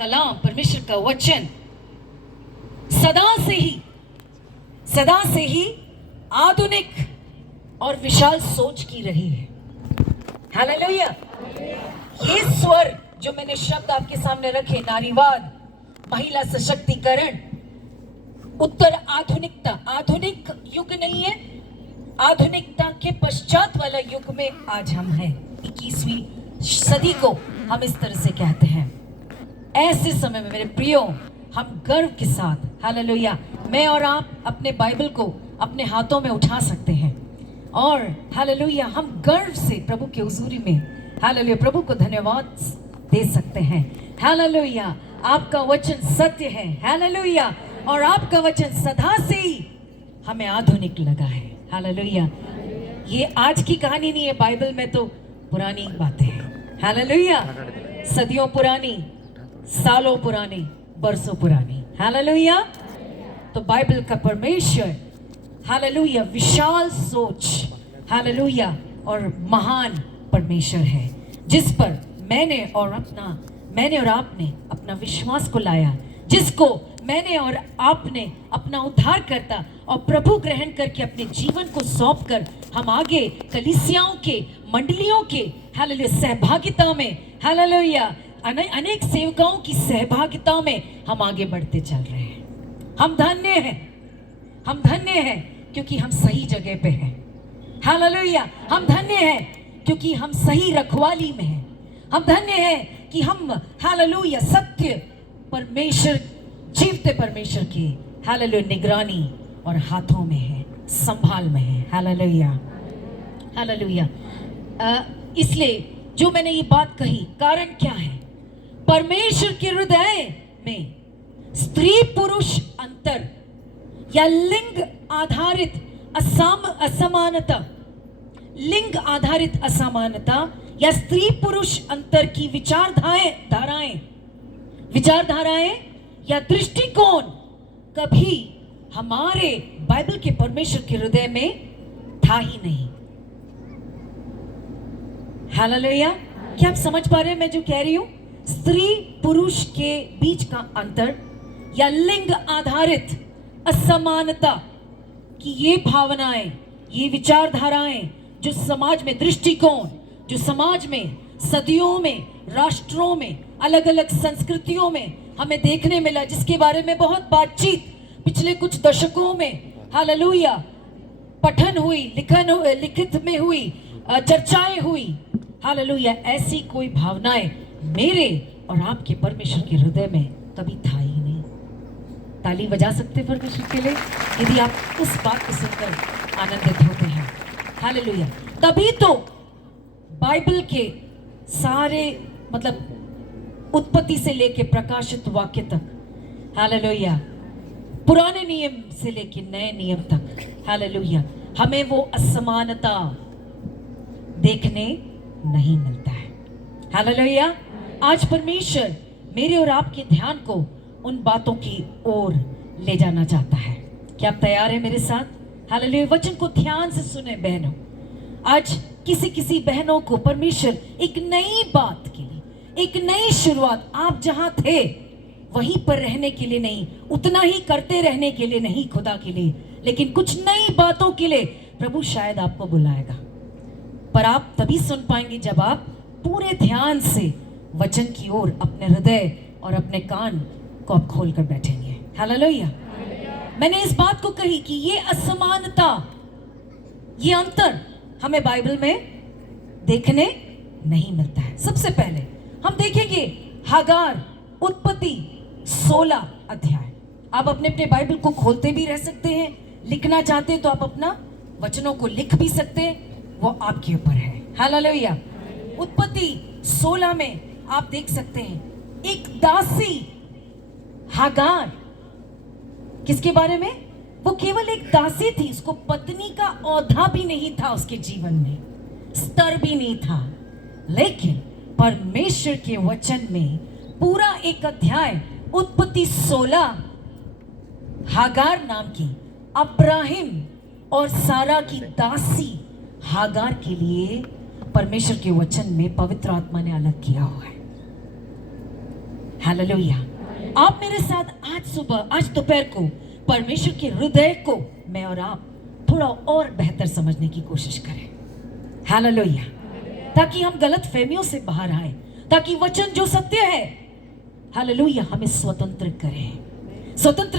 कलाम, परमेश्वर का वचन सदा से ही आधुनिक और विशाल सोच की रही है। हालेलुया। ये स्वर जो मैंने शब्द आपके सामने रखे, नारीवाद, महिला सशक्तिकरण, उत्तर आधुनिकता, आधुनिक युग नहीं है, आधुनिकता के पश्चात वाला युग में आज हम हैं। 21वीं सदी को हम इस तरह से कहते हैं। ऐसे समय में मेरे प्रियो, हम गर्व के साथ, हालेलुया, मैं और आप अपने बाइबल को अपने हाथों में उठा सकते हैं और हालेलुया हम गर्व से प्रभु के हुजूरी में, हालेलुया, प्रभु को धन्यवाद दे सकते हैं। हालेलुया, आपका वचन सत्य है। हालेलुया, और आपका वचन सदा से ही हमें आधुनिक लगा है। हालेलुया, ये आज की कहानी नहीं है, बाइबल में तो पुरानी बातें हैं। हालेलुया, सदियों पुरानी, सालों पुरानी, बरसों पुरानी। हालेलुया, तो बाइबल का परमेश्वर, हालेलुया, विशाल सोच, हालेलुया, और महान परमेश्वर है, जिस पर मैंने और आपने अपना विश्वास को लाया, जिसको मैंने और आपने अपना उद्धार करता और प्रभु ग्रहण करके अपने जीवन को सौंप कर हम आगे कलीसियाओं के, मंडलियों के, हालेलुया, सहभागिता में, हालेलुया, अनेक सेवकाओं की सहभागिता में हम आगे बढ़ते चल रहे हैं। हम धन्य हैं क्योंकि हम सही जगह पे हैं। हालेलुया, हम धन्य हैं क्योंकि हम सही रखवाली में हैं। हम धन्य हैं कि हम, हालेलुया, सत्य परमेश्वर, जीवते परमेश्वर की, हालेलुया, निगरानी और हाथों में है, संभाल में है। Hallelujah, hallelujah. इसलिए जो मैंने ये बात कही, कारण क्या है? परमेश्वर के हृदय में स्त्री पुरुष अंतर या लिंग आधारित असमानता, लिंग आधारित असमानता या स्त्री पुरुष अंतर की विचारधाराएं या दृष्टिकोण कभी हमारे बाइबल के परमेश्वर के हृदय में था ही नहीं। हालेलुया, क्या आप समझ पा रहे हैं मैं जो कह रही हूं? स्त्री पुरुष के बीच का अंतर या लिंग आधारित असमानता की ये भावनाएं, ये विचारधाराएं जो समाज में, दृष्टिकोण जो समाज में सदियों में, राष्ट्रों में, अलग अलग संस्कृतियों में हमें देखने मिला, जिसके बारे में बहुत बातचीत पिछले कुछ दशकों में, हालेलुया, पठन हुई, लिखित में हुई, चर्चाएं हुई। हालेलुया, ऐसी कोई भावनाएं मेरे और आपके परमेश्वर के हृदय में कभी था ही नहीं। ताली बजा सकते परमेश्वर के लिए यदि आप उस बात को सुनकर आनंदित होते हैं। हालेलुया, तभी तो बाइबल के सारे, मतलब उत्पत्ति से लेके प्रकाशित वाक्य तक, हालेलुया, पुराने नियम से लेके नए नियम तक, हालेलुया, हमें वो असमानता देखने नहीं मिलता है। हालेलुया, आज परमेश्वर मेरे और आपके ध्यान को उन बातों की ओर ले जाना चाहता है। क्या आप तैयार हैं मेरे साथ? हालेलुया, वचन को ध्यान से सुने बहनों। आज किसी बहनों को परमेश्वर एक नई बात के लिए, एक नई शुरुआत, आप जहां थे वहीं पर रहने के लिए नहीं, उतना ही करते रहने के लिए नहीं खुदा के लिए, लेकिन कुछ नई बातों के लिए प्रभु शायद आपको बुलाएगा। पर आप तभी सुन पाएंगे जब आप पूरे ध्यान से वचन की ओर अपने हृदय और अपने कान को आप खोल कर बैठेंगे। हालेलुया, मैंने इस बात को कही कि ये असमानता, ये अंतर हमें बाइबल में देखने नहीं मिलता है। सबसे पहले हम देखेंगे हागार, उत्पत्ति 16 अध्याय। आप अपने अपने बाइबल को खोलते भी रह सकते हैं, लिखना चाहते हैं तो आप अपना वचनों को लिख भी सकते हैं, वो आपके ऊपर है। हालेलुया, उत्पत्ति 16 में आप देख सकते हैं एक दासी हागार, किसके बारे में? वो केवल एक दासी थी, उसको पत्नी का औहदा भी नहीं था, उसके जीवन में स्तर भी नहीं था, लेकिन परमेश्वर के वचन में पूरा एक अध्याय, उत्पत्ति 16, हागार नाम की अब्राहिम और सारा की दासी हागार के लिए परमेश्वर के वचन में पवित्र आत्मा ने अलग किया हुआ है। हालेलुया। आप मेरे साथ आज सुबह, आज दोपहर को परमेश्वर के हृदय को मैं और आप थोड़ा और बेहतर समझने की कोशिश करें। हालेलुया। ताकि हम गलत फहमियों से बाहर आए, ताकि वचन जो सत्य है, हालेलुया, हमें स्वतंत्र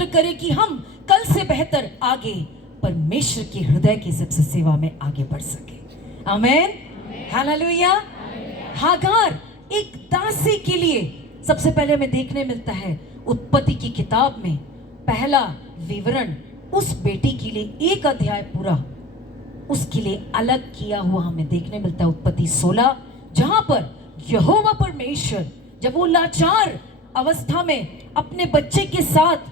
करे कि हम कल से बेहतर आगे परमेश्वर के हृदय की सबसे सेवा में आगे बढ़ सके। आमीन। हालेलुया। हागार एक दासी के लिए सबसे पहले हमें देखने मिलता है उत्पत्ति की किताब में पहला विवरण, उस बेटी के लिए एक अध्याय पूरा उसके लिए अलग किया हुआ हमें देखने मिलता है। उत्पत्ति 16, जहां पर यहोवा परमेश्वर जब वो लाचार अवस्था में अपने बच्चे के साथ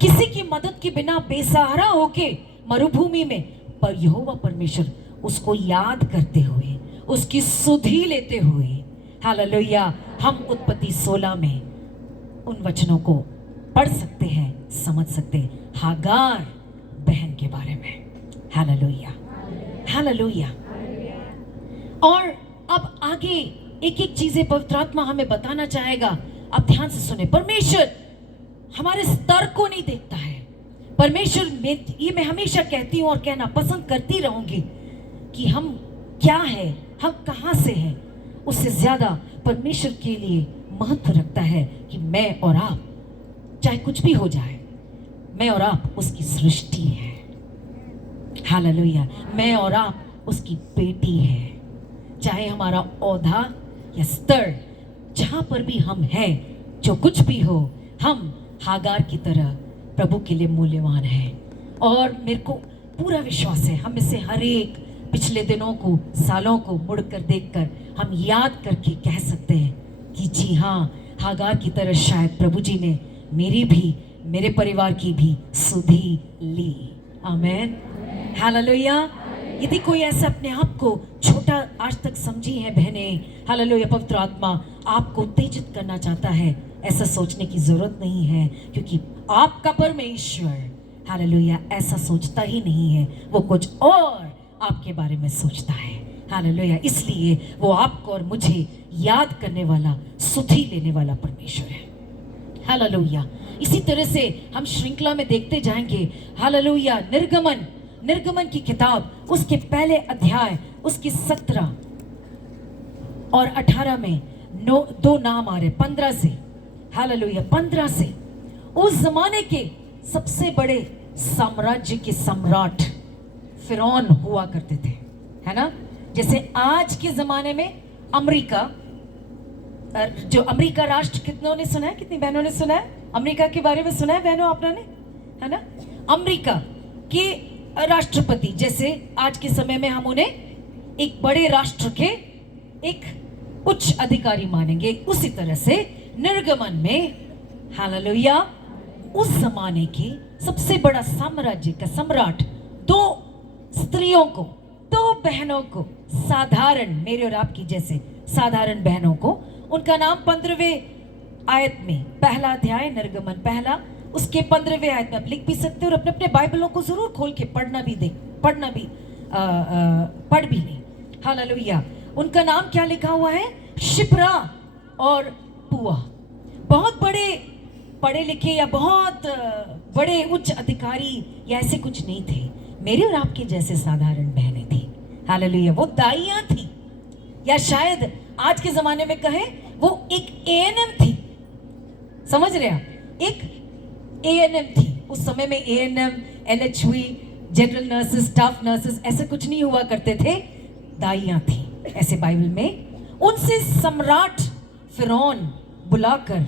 किसी की मदद के बिना बेसहारा होके मरुभूमि में, पर यहोवा परमेश्वर उसको याद करते हुए, उसकी सुधि लेते हुए, हालेलुया, हम उत्पत्ति 16 में उन वचनों को पढ़ सकते हैं, समझ सकते हैं, हागार बहन के बारे में। Hallelujah, hallelujah. और अब आगे एक एक चीजें पवित्र आत्मा हमें बताना चाहेगा। आप ध्यान से सुने। परमेश्वर हमारे स्तर को नहीं देखता है। परमेश्वर में, ये मैं हमेशा कहती हूँ और कहना पसंद करती रहूंगी कि हम क्या है, हम कहाँ से हैं, उससे ज्यादा परमेश्वर के लिए महत्व रखता है कि मैं और आप, चाहे कुछ भी हो जाए, मैं और आप उसकी सृष्टि है। हालेलुया। मैं और आप उसकी बेटी है। चाहे हमारा औधा या स्तर जहां पर भी हम हैं, जो कुछ भी हो, हम हागार की तरह प्रभु के लिए मूल्यवान है। और मेरे को पूरा विश्वास है हम में से हर एक पिछले दिनों को, सालों को मुड़कर देखकर हम याद करके कह सकते हैं कि जी हाँ, हागार की तरह शायद प्रभु जी ने मेरी भी, मेरे परिवार की भी सुधि ली। आमीन। हालेलुया। यदि कोई ऐसा अपने आप को छोटा आज तक समझी है बहनें, हालेलुया, पवित्र आत्मा आपको उत्तेजित करना चाहता है। ऐसा सोचने की जरूरत नहीं है, क्योंकि आपका परमेश्वर, हालेलुया, ऐसा सोचता ही नहीं है। वो कुछ और आपके बारे में सोचता है। हालेलुया। इसलिए वो आपको और मुझे याद करने वाला, सुधि लेने वाला परमेश्वर है। हालेलुया। इसी तरह से हम श्रृंखला में देखते जाएंगे। हालेलुया। निर्गमन की किताब, उसके पहले अध्याय, उसके 17 और 18 में दो नाम आ रहे, 15 से, हालेलुया, 15 से उस जमाने के सबसे बड़े साम्राज्य के सम्राट फिरौन हुआ करते थे, है ना। जैसे आज के जमाने में अमेरिका, जो अमेरिका राष्ट्र, कितनों ने सुना है, कितनी बहनों ने सुना है अमेरिका के बारे में? सुना है बहनों आपने, है ना। अमेरिका के राष्ट्रपति, जैसे आज के समय में हम उन्हें एक बड़े राष्ट्र के एक उच्च अधिकारी मानेंगे, उसी तरह से निर्गमन में, हालेलुया, उस जमाने के सबसे बड़ा साम्राज्य का सम्राट दो स्त्रियों को, दो बहनों को, साधारण, मेरे और आपकी जैसे साधारण बहनों को, उनका नाम 15वें आयत में, पहला अध्याय निर्गमन पहला, उसके 15वें आयत में आप लिख भी सकते हो और अपने अपने बाइबलों को जरूर खोल के पढ़ भी लें। हालेलुया। उनका नाम क्या लिखा हुआ है? शिप्रा और पुआ। बहुत बड़े पढ़े लिखे या बहुत बड़े उच्च अधिकारी या ऐसे कुछ नहीं थे, मेरे और आपके जैसे साधारण बहनें थी। हालेलुया। वो दाइयां थी, या शायद आज के जमाने में कहें वो एक एएनएम थी। समझ रहे आप? एक एएनएम थी। उस समय में ANM, LHV, general nurses, staff nurses, ऐसे कुछ नहीं हुआ करते थे, दाइयां थी ऐसे बाइबल में। उनसे सम्राट फिरौन बुलाकर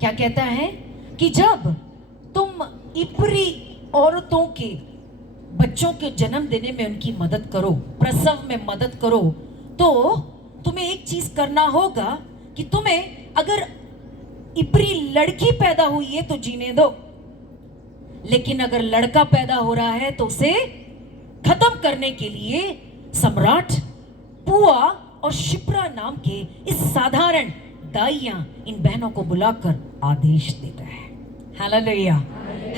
क्या कहता है कि जब तुम इब्री औरतों के बच्चों के जन्म देने में उनकी मदद करो, प्रसव में मदद करो, तो तुम्हें एक चीज करना होगा कि तुम्हें अगर इब्री लड़की पैदा हुई है तो जीने दो, लेकिन अगर लड़का पैदा हो रहा है तो उसे खत्म करने के लिए सम्राट पुआ और शिप्रा नाम के इस साधारण दाइयां इन बहनों को बुलाकर आदेश देता है। Hallelujah,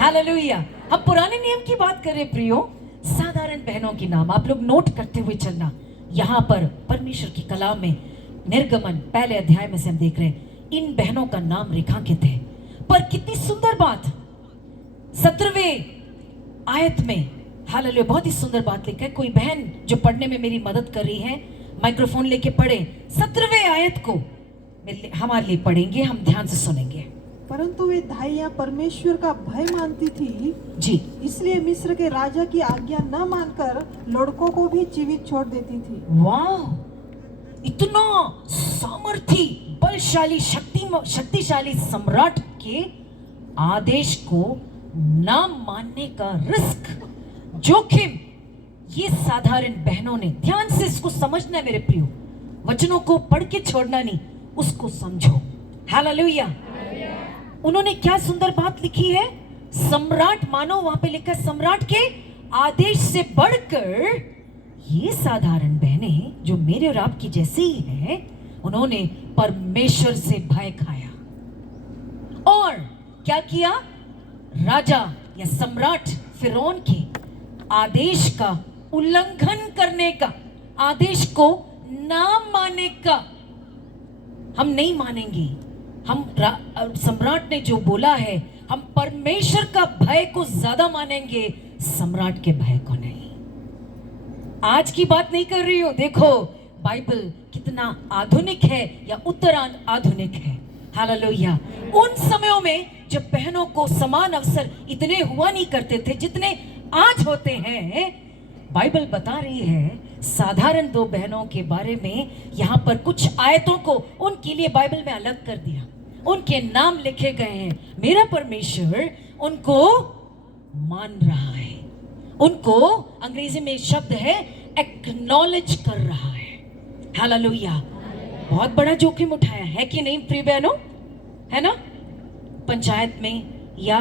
hallelujah. हम पुराने नियम की बात करें प्रियो, साधारण बहनों के नाम आप लोग नोट करते हुए चलना। यहां पर परमेश्वर की कलाम में निर्गमन पहले अध्याय में से हम देख रहे हैं इन बहनों का नाम रेखांकित है। पर कितनी सुंदर बात 17वें आयत में, हालेलुया, बहुत ही सुंदर बात लिखा है। कोई बहन जो पढ़ने में मेरी मदद कर रही है माइक्रोफोन लेके पढ़े 17वें आयत को हमारे लिए पढ़ेंगे, हम ध्यान से सुनेंगे। परंतु वे दाइयां परमेश्वर का भय मानती थी जी, इसलिए मिस्र के राजा की आज्ञा न मानकर लड़कों को भी जीवित छोड़ देती थी। वाह, इतना सामर्थी बलशाली शक्तिशाली सम्राट के आदेश को ना मानने का रिस्क, जोखिम, ये साधारण बहनों ने, ध्यान से इसको समझना है मेरे प्रियो, वचनों को पढ़ के छोड़ना नहीं, उसको समझो। हालेलुया। उन्होंने क्या सुंदर बात लिखी है, सम्राट, मानो वहां पे लिखा है सम्राट के आदेश से बढ़कर ये साधारण बहनें जो मेरे और आपकी जैसी ही हैं, उन्होंने परमेश्वर से भय खाया और क्या किया, राजा या सम्राट फिरौन के आदेश का उल्लंघन करने का, आदेश को ना मानने का। हम नहीं मानेंगे, हम सम्राट ने जो बोला है, हम परमेश्वर का भय को ज्यादा मानेंगे, सम्राट के भय को नहीं। आज की बात नहीं कर रही हूं, देखो बाइबल कितना आधुनिक है या उत्तरायण आधुनिक है। हालेलुया। उन समयों में जब बहनों को समान अवसर इतने हुआ नहीं करते थे जितने आज होते हैं, बाइबल बता रही है साधारण दो बहनों के बारे में। यहां पर कुछ आयतों को उनके लिए बाइबल में अलग कर दिया, उनके नाम लिखे गए हैं। मेरा परमेश्वर उनको मान रहा है, उनको अंग्रेजी में शब्द है एक्नॉलेज कर रहा है। हालेलुया। बहुत बड़ा जोखिम उठाया है कि नहीं प्रिय बहनों, है ना? पंचायत में या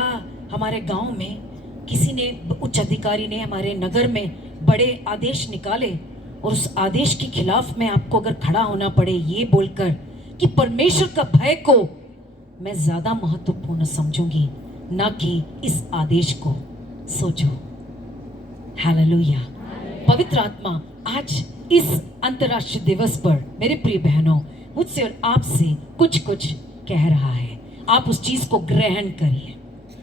हमारे गांव में किसी ने, उच्च अधिकारी ने हमारे नगर में बड़े आदेश निकाले और उस आदेश के खिलाफ में आपको अगर खड़ा होना पड़े ये बोलकर कि परमेश्वर का भय को मैं ज्यादा महत्वपूर्ण समझूंगी ना कि इस आदेश को, सोचो। हालेलुया। पवित्र आत्मा आज इस अंतर्राष्ट्रीय दिवस पर मेरे प्रिय बहनों मुझसे और आपसे कुछ कुछ कह रहा है। आप उस चीज को ग्रहण करिए,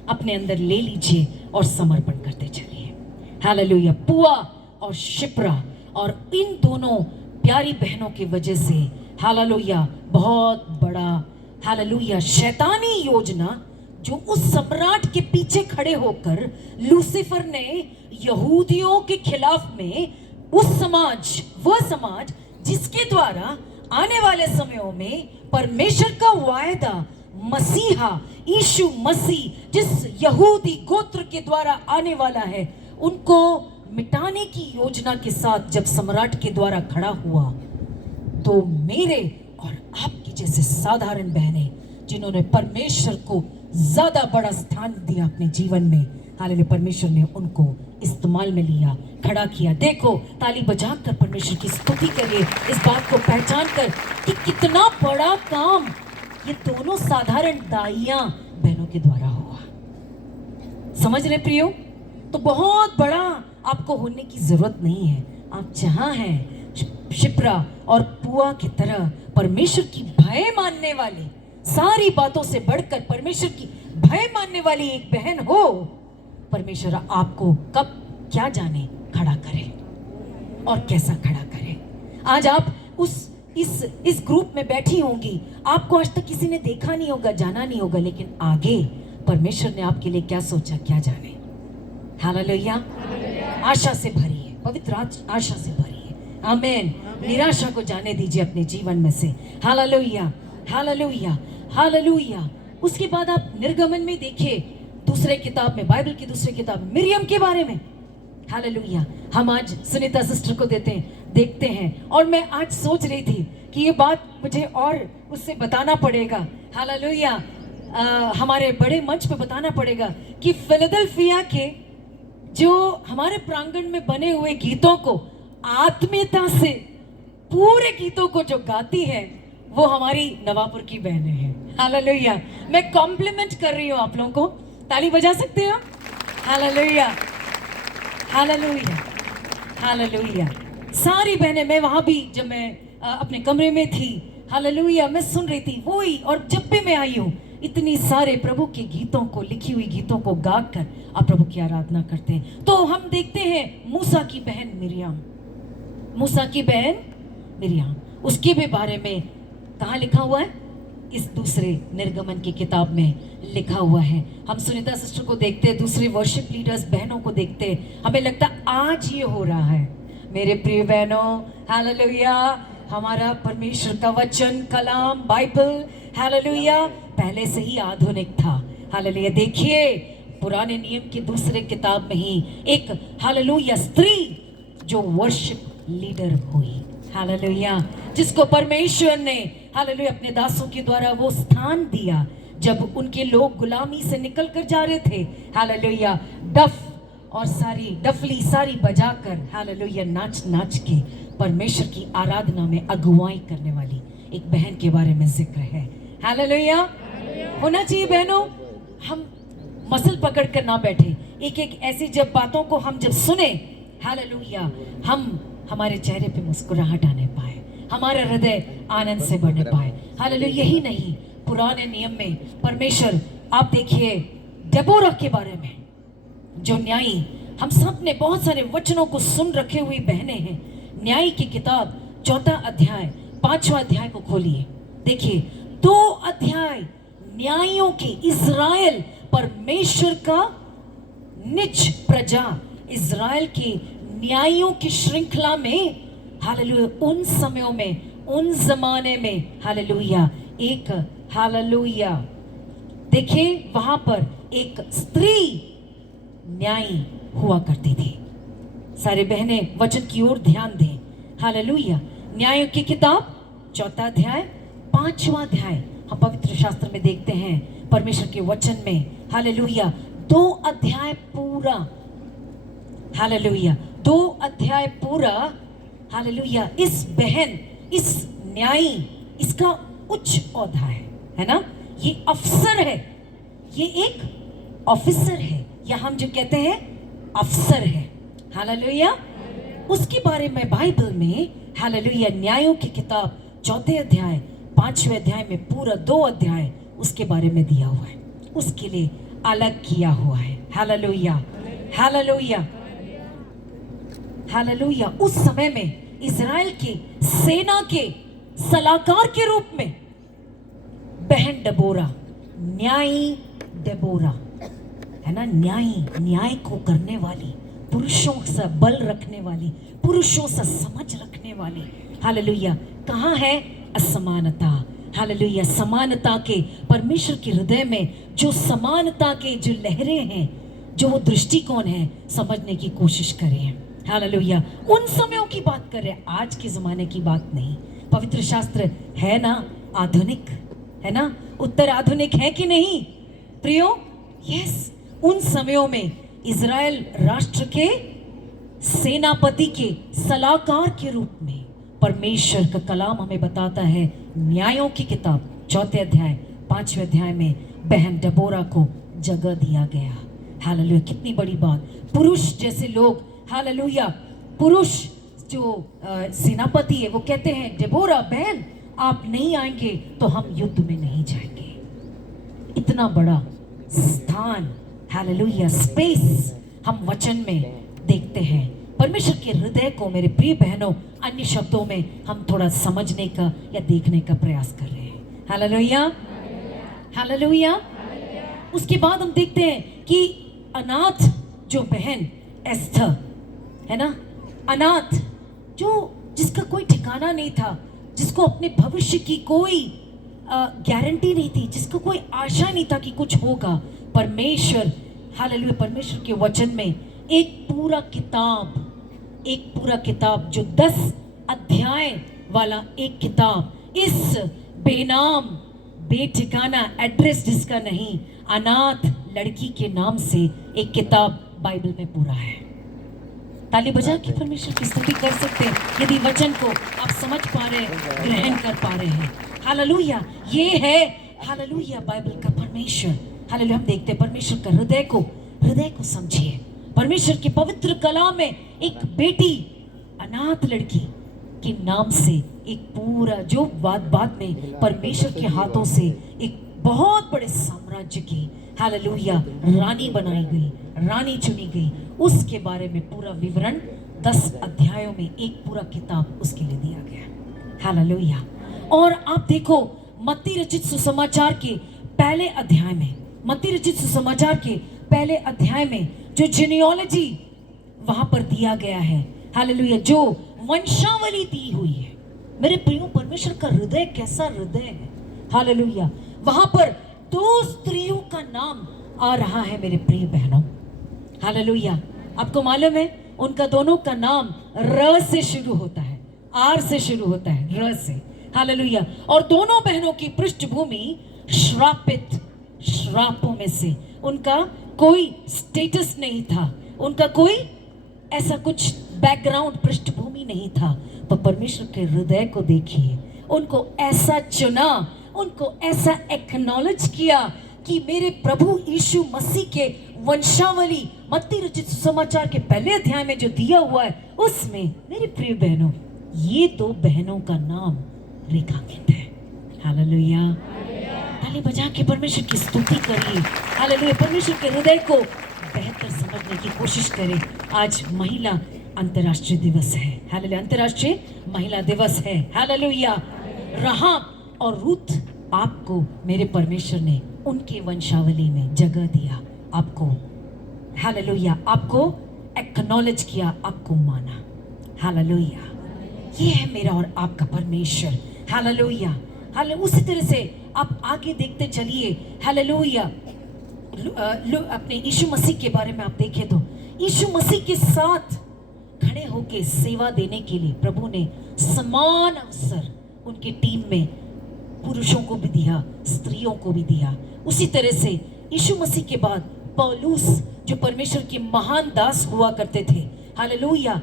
अपने अंदर ले लीजिए और समर्पण करते चलिए। हालेलुया। पुआ और शिप्रा और इन दोनों प्यारी बहनों की वजह से, हालेलुया, बहुत बड़ा, हालेलुया, शैतानी योजना जो उस सम्राट के पीछे खड़े होकर लूसीफर ने यहूदियों के खिलाफ में उस समाज, वह समाज जिसके द्वारा आने वाले समयों में परमेश्वर का वायदा मसीहा यीशु मसीह जिस यहूदी गोत्र के द्वारा आने वाला है, उनको मिटाने की योजना के साथ जब सम्राट के द्वारा खड़ा हुआ, तो मेरे और आपकी जैसे साधारण बहनें जिन्होंने परमेश्वर को ज्यादा बड़ा स्थान दिया अपने जीवन में, हालेलुया, परमेश्वर ने उनको इस्तेमाल में लिया, खड़ा किया। देखो, ताली बजाकर परमेश्वर की स्तुति करिए, इस बात को पहचान कर कि कितना बड़ा काम ये दोनों साधारण दाइयां बहनों के द्वारा हुआ। समझ रहे प्रियो? तो बहुत बड़ा आपको होने की जरूरत नहीं है। आप जहां हैं, शिप्रा और पुआ की तरह परमेश्वर की भय मानने वाली, सारी बातों से बढ़कर परमेश्वर की भय मानने वाली एक बहन हो, परमेश्वर आपको कब क्या जाने खड़ा करे और कैसा खड़ा करे। आज आप इस ग्रुप में बैठी होंगी, आपको आज तक किसी ने देखा नहीं होगा, जाना नहीं होगा, लेकिन आगे परमेश्वर ने आपके लिए क्या सोचा क्या जाने। हालेलुया। आशा से भरी है, पवित्र आशा से भरी है। आमीन। निराशा को जाने दीजिए अपने जीवन में से। Hallelujah, hallelujah, hallelujah. उसके बाद आप निर्गमन में देखिए, दूसरे किताब में, बाइबल की दूसरी किताब में मिरियम के बारे में। हालेलुया। हम आज सुनीता सिस्टर को देखते हैं और मैं आज सोच रही थी कि ये बात मुझे और उससे बताना पड़ेगा। हालेलुया। हमारे बड़े मंच पे बताना पड़ेगा कि फिलाडेल्फिया के जो हमारे प्रांगण में बने हुए गीतों को आत्मीयता से, पूरे गीतों को जो गाती है वो हमारी नवापुर की बहनें हैं। हालेलुया। मैं कॉम्प्लीमेंट कर रही हूँ आप लोगों को, ताली बजा सकते हो? Hallelujah, hallelujah, hallelujah. सारी बहनें, मैं वहां भी जब मैं अपने कमरे में थी हालेलुया, मैं सुन रही थी वही, और जब भी मैं आई हूँ इतनी सारे प्रभु के गीतों को, लिखी हुई गीतों को गाकर आप प्रभु की आराधना करते हैं। तो हम देखते हैं मूसा की बहन मिरियाम, मूसा की बहन मिरियाम, उसके भी बारे में कहाँ लिखा हुआ है? इस दूसरे निर्गमन की किताब में लिखा हुआ है। हम सुनीता सिस्टर को देखते हैं, दूसरे वर्शिप लीडर्स बहनों को देखते हैं, हमें लगता है आज ये हो रहा है। मेरे प्रिय बहनों, हालेलुया, हमारा परमेश्वर का वचन, कलाम, बाइबल, हालेलुया, पहले से ही आधुनिक था। हालेलुया, देखिए पुराने नियम की दूसरे किताब में ही एक हालेलुया स्त्री जो वर्शिप लीडर हुई, हालेलुया, जिसको परमेश्वर ने हालेलुया अपने दासों के द्वारा वो स्थान दिया जब उनके लोग गुलामी से निकल कर जा रहे थे। हालेलुया, डफ और सारी डफली सारी बजाकर हालेलुया नाच नाच के परमेश्वर की आराधना में अगुवाई करने वाली एक बहन के बारे में जिक्र है। हालेलुया, होना चाहिए बहनों, हम मसल पकड़ कर ना बैठे, एक एक ऐसी जब बातों को हम जब सुने, हालेलुया, हम हमारे चेहरे पे मुस्कुराहट आने पाए, हमारा हृदय आनंद से भरने पाए। हालेलुया, यही नहीं, पुराने नियम में परमेश्वर, आप देखिए डेबोरा के बारे में, जो न्यायी, हम सब ने बहुत सारे वचनों को सुन रखे हुई बहनें हैं। न्याय की किताब 4 अध्याय 5वां अध्याय को खोलिए, देखिए 2 अध्याय न्यायों के, इज़राइल परमेश्वर का निज प्रजा, इज़राइल के न्यायों की श्रृंखला में, हालेलुया, उन समयों में, उन जमाने में, हालेलुया, एक हालेलुया, देखिए वहां पर एक स्त्री न्यायी हुआ करती थी। सारे बहनें वचन की ओर ध्यान दें। हालेलुया, न्यायों की किताब 4 अध्याय 5वां अध्याय हम पवित्र शास्त्र में देखते हैं, परमेश्वर के वचन में, हालेलुया, 2 अध्याय पूरा, हालेलुया, 2 अध्याय पूरा, हालेलुया, इस बहन, इस न्यायी, इसका उच्च औधा है ना, ये अफसर है, ये एक ऑफिसर है, या हम जो कहते हैं अफसर है। हालेलुया, उसके बारे में बाइबल में, हालेलुया, न्यायों की किताब 4 अध्याय 5वें अध्याय में पूरा 2 अध्याय उसके बारे में दिया हुआ है, उसके लिए अलग किया हुआ है। हालेलुया, हालेलुया, हालेलुया, उस समय में इज़राइल के सेना के सलाहकार के रूप में बहन डेबोरा, न्यायी डेबोरा, है ना, न्यायी, न्याय को करने वाली, पुरुषों सा बल रखने वाली, पुरुषों सा समझ रखने वाली। हालेलुया, कहाँ है असमानता? हालेलुया, समानता के, परमेश्वर के हृदय में जो समानता के जो लहरें हैं, जो वो दृष्टिकोण है, समझने की कोशिश करें। हालेलुया, उन समयों की बात कर रहे हैं, आज के जमाने की बात नहीं। पवित्र शास्त्र है ना आधुनिक, है ना, उत्तर आधुनिक है कि नहीं प्रियो? यस, उन समयों में इज़राइल राष्ट्र के सेनापति के सलाहकार के रूप में परमेश्वर का कलाम हमें बताता है, न्यायों की किताब 4 अध्याय 5वें अध्याय में बहन डेबोरा को जगह दिया गया। हालेलुया, कितनी बड़ी बात। पुरुष जैसे लोग, हालेलुया, पुरुष जो सेनापति है वो कहते हैं, डेबोरा बहन आप नहीं आएंगे तो हम युद्ध में नहीं जाएंगे। इतना बड़ा स्थान, हालेलुया, स्पेस हम वचन में देखते हैं। परमेश्वर के हृदय को, मेरे प्रिय बहनों, अन्य शब्दों में हम थोड़ा समझने का या देखने का प्रयास कर रहे हैं। Hallelujah, hallelujah. उसके बाद हम देखते हैं कि अनाथ जो बहन एस्थर, है ना, अनाथ, जो जिसका कोई ठिकाना नहीं था, जिसको अपने भविष्य की कोई गारंटी नहीं थी, जिसको कोई आशा नहीं था कि कुछ होगा, परमेश्वर, हालेलुया, परमेश्वर के वचन में एक पूरा किताब जो 10 अध्याय वाला एक किताब, इस बेनाम, बेठिकाना, एड्रेस जिसका नहीं, अनाथ लड़की के नाम से एक किताब बाइबल में पूरा है। ताली बजा के परमेश्वर की स्तुति कर सकते हैं यदि वचन को आप समझ पा रहे हैं, ग्रहण कर पा रहे हैं। हालेलुया, ये है हालेलुया बाइबल का परमेश्वर। हालेलुया, हम देखते हैं परमेश्वर का हृदय को समझिए। परमेश्वर के पवित्र कलाम में एक बेटी, अनाथ लड़की के नाम से एक पूरा जो बात बात में परमेश्वर के हाथों से एक बहुत बड़े साम्राज्य की हालेलुया रानी बनाई गई, रानी चुनी गई, उसके बारे में पूरा विवरण 10 अध्यायों में एक पूरा किताब उसके लिए दिया गया। हालेलुया। और आप देखो मत्ती रचित सुसमाचार के पहले अध्याय में, मत्ती रचित सुसमाचार के पहले अध्याय में जो जीनियोलॉजी वहां पर दिया गया है, हालेलुया, जो वंशावली दी हुई है। मेरे प्रियो, परमेश्वर का हृदय कैसा हृदय है, हालेलुया। वहां पर 2 स्त्रियों का नाम आ रहा है मेरे प्रिय बहनों, हालेलुया। आपको मालूम है उनका दोनों का नाम र से शुरू होता है, आर से शुरू होता है, र से, हालेलुया। और दोनों बहनों की पृष्ठभूमि श्रापित श्रापों में से, उनका कोई स्टेटस नहीं था, उनका कोई ऐसा कुछ बैकग्राउंड पृष्ठभूमि नहीं था। तो परमेश्वर के हृदय को देखिए, उनको ऐसा चुना, उनको ऐसा एक्नॉलेज किया कि मेरे प्रभु यीशु मसीह के वंशावली मत्ती रचित सुसमाचार के पहले अध्याय में जो दिया हुआ है, उसमें मेरे प्रिय बहनों ये 2 बहनों का नाम रेखांकित है। हालेलुया। ताली बजा के परमेश्वर की स्तुति करिए, हालेलुया। परमेश्वर के हृदय को बेहतर समझने की कोशिश करें। आज महिला अंतर्राष्ट्रीय दिवस है, हालेलुया, अंतर्राष्ट्रीय महिला दिवस है, हालेलुया। राहाब और रूत, आपको मेरे परमेश्वर ने उनके वंशावली में जगह दिया, आपको हालेलुया, आपको एक्नॉलेज किया, आपको माना, हालेलुया। ये है मेरा और आपका परमेश्वर, हालेलुया, हालेलुया। उसी तरह से आप आगे देखते चलिए, हालेलुया। अपने यीशु मसीह के बारे में आप देखें तो यीशु मसीह के साथ खड़े होकर सेवा देने के लिए प्रभु ने समान अवसर उनके टीम में पुरुषों को भी दिया, स्त्रियों को भी दिया। उसी तरह से यीशु मसीह के बाद पौलुस, जो परमेश्वर के महान दास हुआ करते थे, हालेलुया,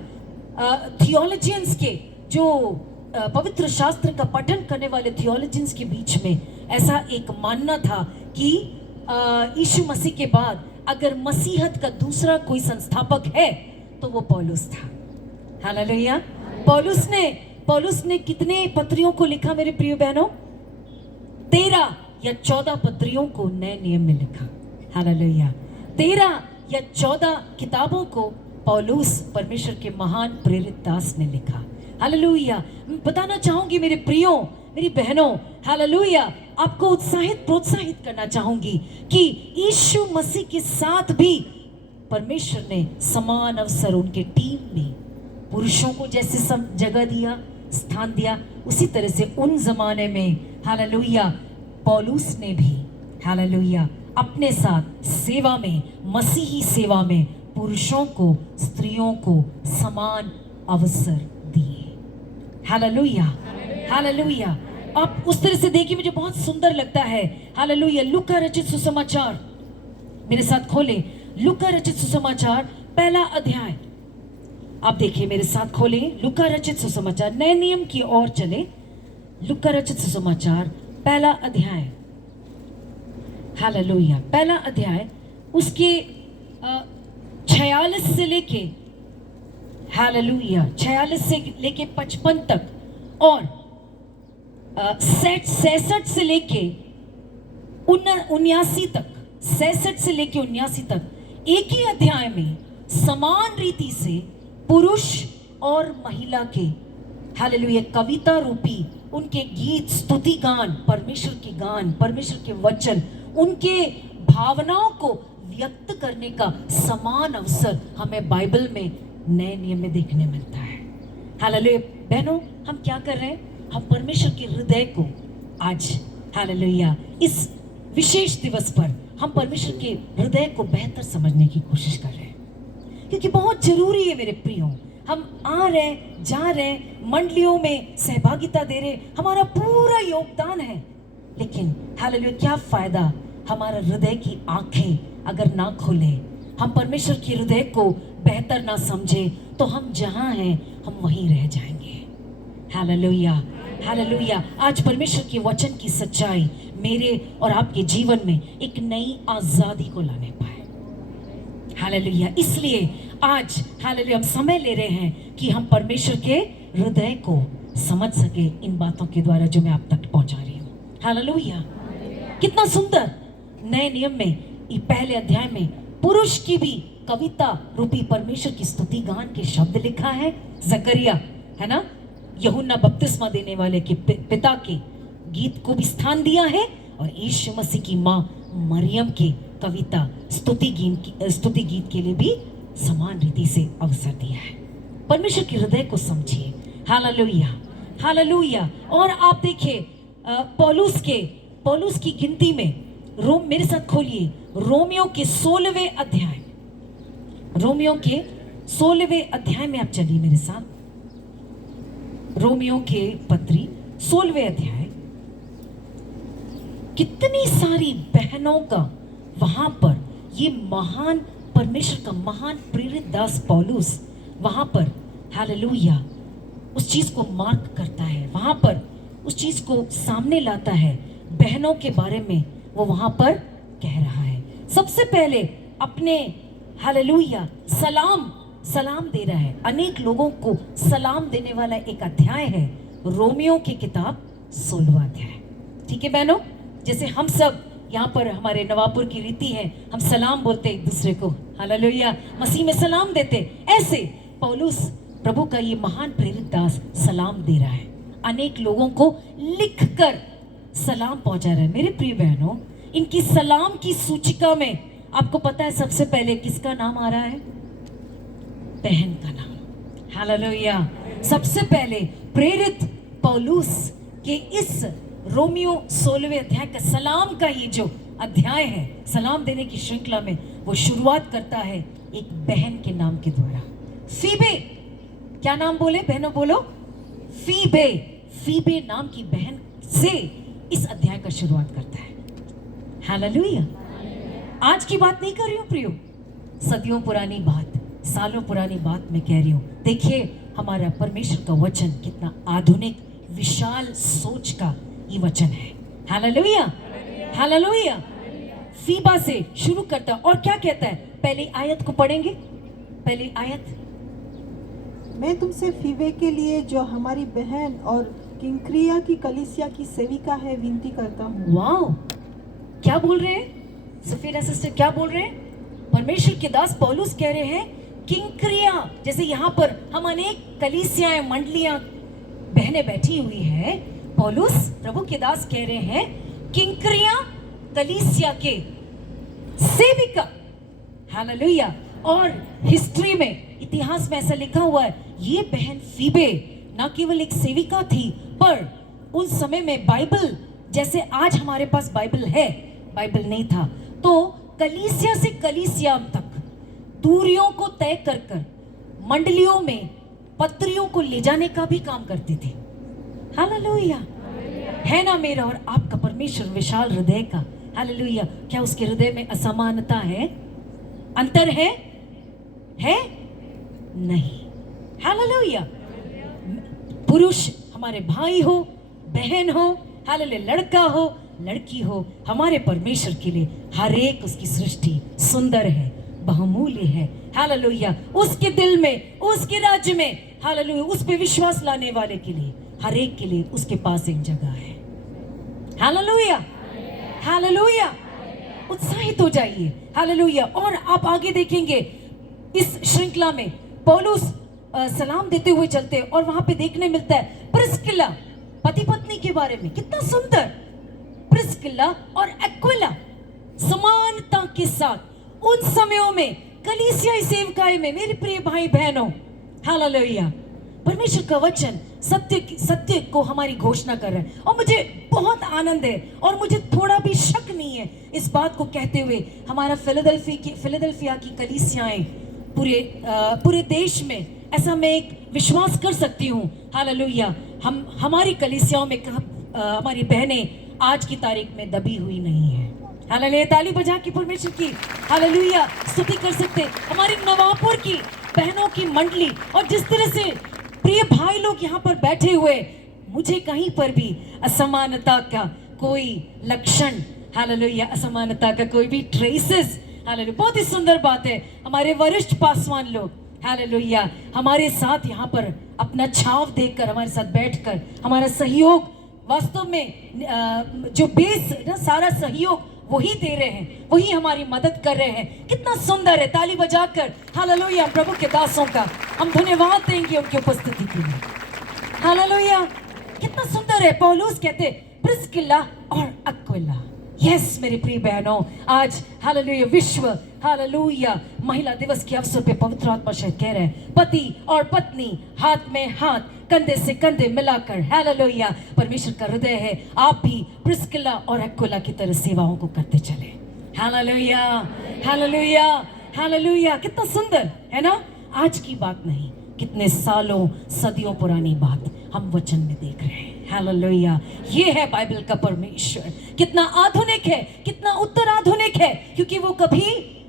थियोलॉजियंस के, जो पवित्र शास्त्र का पठन करने वाले थियोलॉजियंस के बीच में ऐसा एक मानना था कि यीशु मसीह के बाद अगर मसीहत का दूसरा कोई संस्थापक है तो वो पौलुस था, हालेलुया। पौलुस ने कितने पत्रियों को लिखा मेरे प्रिय बहनों? 13 या 14 पत्रियों को नए नियम में लिखा, हालेलुया। 13 या 14 किताबों को पौलुस, परमेश्वर के महान प्रेरित दास ने लिखा, हालेलुया। बताना चाहूंगी मेरे प्रियो, मेरी बहनों, हालेलुया, आपको उत्साहित प्रोत्साहित करना चाहूंगी कि यीशु मसीह के साथ भी परमेश्वर ने समान अवसर उनके टीम में पुरुषों को जैसे सब जगह दिया, स्थान दिया, उसी तरह से उन जमाने में, हालेलुया, पौलुस ने भी, हालेलुया, अपने साथ सेवा में, मसीही सेवा में पुरुषों को, स्त्रियों को समान अवसर दिए, हालेलुया, हालेलुया। आप उस तरह से देखिए, मुझे बहुत सुंदर लगता है, हालेलुया। लूका रचित सुसमाचार मेरे साथ खोले, लूका रचित सुसमाचार पहला अध्याय, आप देखिए मेरे साथ खोले, लूका रचित सुसमाचार, नए नियम की ओर चले, लूका रचित सुसमाचार पहला अध्याय, हालेलुया, पहला अध्याय, उसके 46 से लेके, हालेलुया, 46 से लेके 55 तक और 66 से लेके 79 तक, 66 से लेके 79 तक एक ही अध्याय में समान रीति से पुरुष और महिला के, हालेलुया, कविता रूपी उनके गीत, स्तुति गान, परमेश्वर के गान, परमेश्वर के वचन, उनके भावनाओं को व्यक्त करने का समान अवसर हमें बाइबल में नए नियम में देखने मिलता है, हालेलुया। बहनों, हम क्या कर रहे हैं? हम परमेश्वर के हृदय को आज, हालेलुया, इस विशेष दिवस पर हम परमेश्वर के हृदय को बेहतर समझने की कोशिश कर रहे हैं, क्योंकि बहुत जरूरी है मेरे प्रियो। हम आ रहे, जा रहे, मंडलियों में सहभागिता दे रहे, हमारा पूरा योगदान है, लेकिन हालेलुया, क्या फायदा हमारा हृदय की आंखें अगर ना खोले, हम परमेश्वर के हृदय को बेहतर ना समझे, तो हम जहां हैं हम वहीं रह जाएंगे, हालेलुया, हालेलुया। आज परमेश्वर के वचन की सच्चाई मेरे और आपके जीवन में एक नई आजादी को लाने पाए, हालेलुया। इसलिए आज, हालेलुया, हम समय ले रहे हैं कि हम परमेश्वर के हृदय को समझ सके इन बातों के द्वारा जो मैं आप तक पहुंचा रही हूँ। हालेलुया। कितना सुंदर नए नियम में ये पहले अध्याय में पुरुष की भी कविता रूपी परमेश्वर की स्तुति गान के शब्द लिखा है। जकरिया, है ना, यूहन्ना बपतिस्मा देने वाले के पिता के गीत को भी स्थान दिया है, और यीशु मसीह की माँ मरियम के कविता स्तुति गीत के लिए भी समान रीति से अवसर दिया है। परमेश्वर के हृदय को समझिए। Hallelujah, hallelujah. और आप देखिए पौलुस की गिनती में मेरे साथ खोलिए रोमियो के 16वें अध्याय, रोमियो के 16वें अध्याय में आप चलिए मेरे साथ। रोमियो के पत्री 16वें अध्याय। कितनी सारी बहनों का वहां पर ये महान परमेश्वर का महान प्रेरित दास पौलुस वहां पर हालेलुया उस चीज को मार्क करता है, वहां पर उस चीज को सामने लाता है। बहनों के बारे में वो वहां पर कह रहा है। सबसे पहले अपने हालेलुया सलाम दे रहा है। अनेक लोगों को सलाम देने वाला एक अध्याय है रोमियो की किताब 16वां अध्याय। ठीक है बहनों, जैसे हम सब यहाँ पर हमारे नवापुर की रीति है, हम सलाम बोलते एक दूसरे को, हालेलुया, मसीह में सलाम देते, ऐसे पौलुस प्रभु का ये महान प्रेरित दास सलाम दे रहा है। अनेक लोगों को लिखकर सलाम पहुंचा रहा है। मेरे प्रिय बहनों, इनकी सलाम की सूचिका में आपको पता है सबसे पहले किसका नाम आ रहा है? बहन का नाम। हालेलुया। सबसे पहले प्रेरित पौलुस के इस रोमियो 16वें अध्याय का सलाम का ये जो अध्याय है, सलाम देने की श्रृंखला में वो शुरुआत करता है एक बहन के नाम के द्वारा। फीबे, क्या नाम बोले बहनों, बोलो फीबे। फीबे नाम की बहन से इस अध्याय का शुरुआत करता है। हालेलुया। आज की बात नहीं कर रही हूं प्रियो, सदियों पुरानी बात, सालों पुरानी बात मैं कह रही हूं। देखिए हमारा परमेश्वर का वचन कितना आधुनिक विशाल सोच का ये वचन है। Hallelujah, hallelujah. फीबा से शुरू करता और क्या कहता है? पहली आयत को पढ़ेंगे। पहली आयत, मैं तुमसे फीबे के लिए जो हमारी बहन और किंक्रिया की कलीसिया की सेविका है विनती करता हूँ। वाओ, क्या बोल रहे हैं सफीरा सिस्टर, क्या बोल रहे हैं? परमेश्वर के दास पौलुस कह रहे हैं किंक्रिया, जैसे यहाँ पर हम अनेक कलीसियाएं मंडलियां बहनें बैठी हुई है, पौलुस प्रभु के दास कह रहे हैं किंक्रिया कलीसिया के सेविका। हालेलुया। और हिस्ट्री में, इतिहास में ऐसा लिखा हुआ है ये बहन फीबे ना केवल एक सेविका थी, पर उस समय में बाइबल जैसे आज हमारे पास बाइबल है, बाइबल नहीं था, तो कलीसिया से कलीसिया तक दूरियों को तय कर कर मंडलियों में पत्रियों को ले जाने का भी काम करती थी। हालेलुया। है ना मेरा और आपका परमेश्वर विशाल हृदय का? हालेलुया। क्या उसके हृदय में असमानता है, अंतर है? नहीं। हालेलुया। पुरुष हमारे भाई हो, बहन हो, हालेलुया, लड़का हो, लड़की हो, हमारे परमेश्वर के लिए हर एक उसकी सृष्टि सुंदर है, बहुमूल्य है। हालेलुया। उसके दिल में, उसके राज्य में, हालेलुया, उस पे विश्वास लाने वाले के लिए, हर एक के लिए उसके पास एक जगह है। Hallelujah, hallelujah. उत्साहित हो जाइए। हालेलुया। और आप आगे देखेंगे इस श्रृंखला में पौलुस सलाम देते हुए चलते हैं और वहां पे देखने मिलता है प्रिस्किला, पति पत्नी के बारे में। कितना सुंदर! प्रिस्किला और एक्विला समानता के साथ उन समयों में कलीसियाई सेवकाई में, मेरे प्रिय भाई बहनों, हालेलुया, परमेश्वर का वचन सत्य को हमारी घोषणा कर रहा है। और मुझे बहुत आनंद है और मुझे थोड़ा भी शक नहीं है इस बात को कहते हुए, हमारा फिलाडेल्फिया की कलीसियाएं पूरे देश में, ऐसा मैं एक विश्वास कर सकती हूँ। हालेलुया। हमारी कलीसियाओं में हमारी बहनें आज की तारीख में दबी हुई नहीं है। हालेलुया। ताली बजा के परमेश्वर की हालेलुया स्तुति कर सकते। हमारी नवापुर की बहनों की मंडली और जिस तरह से प्रिय भाई लोग यहाँ पर बैठे हुए, मुझे कहीं पर भी असमानता का कोई लक्षण, हालेलुया, असमानता का कोई भी ट्रेसेस, हालेलुया। बहुत ही सुंदर बात है। हमारे वरिष्ठ पासवान लोग, हालेलुया, हमारे साथ यहाँ पर अपना छाव देकर, हमारे साथ बैठकर, हमारा सहयोग वास्तव में जो बेस ना सारा सहयोग वही दे रहे हैं, वही हमारी मदद कर रहे हैं। कितना सुंदर है, ताली बजाकर हालेलुया प्रभु के दासों का हम धन्यवाद देंगे उनकी उपस्थिति के लिए। हालेलुया, कितना सुंदर है। पौलुस कहते प्रिस्किल्ला और अक्विला। यस मेरी प्रिय बहनों, आज हालेलुया विश्व हालेलुया महिला दिवस के अवसर पे पवित्र आत्मा शायद कह रहे हैं, पति और पत्नी हाथ में हाथ, कंधे से कंधे मिलाकर, हालेलुया परमेश्वर का हृदय है, आप भी प्रिस्किल्ला और अक्विला की तरह सेवाओं को करते चले। हालेलुया, हालेलुया, हालेलुया, कितना सुंदर है ना। आज की बात नहीं, कितने सालों सदियों पुरानी बात हम वचन में देख रहे हैं। हालेलुया, ये है बाइबल का परमेश्वर। कितना आधुनिक है, कितना उत्तर आधुनिक है, क्योंकि वो कभी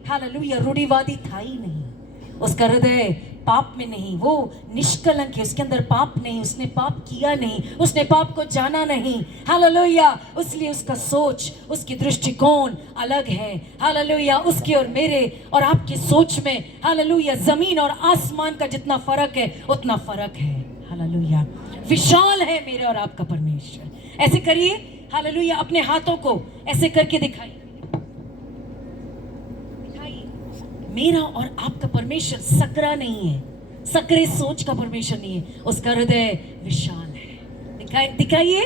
हालेलुया रूढ़िवादी था ही नहीं। उसका हृदय पाप में नहीं, वो निष्कलंक है, उसके अंदर पाप नहीं, उसने पाप किया नहीं, उसने पाप को जाना नहीं। हालेलुया, इसलिए उसका सोच, उसकी दृष्टिकोण अलग है। हालेलुया, उसके और मेरे और आपकी सोच में हालेलुया जमीन और आसमान का जितना फर्क है उतना फर्क है। हालेलुया, विशाल है मेरे और आपका परमेश्वर। ऐसे करिए, हालेलुया, अपने हाथों को ऐसे करके दिखाइए, मेरा और आपका परमेश्वर सकरा नहीं है, सकरे सोच का परमेश्वर नहीं है, उसका हृदय विशाल है। दिखाइए।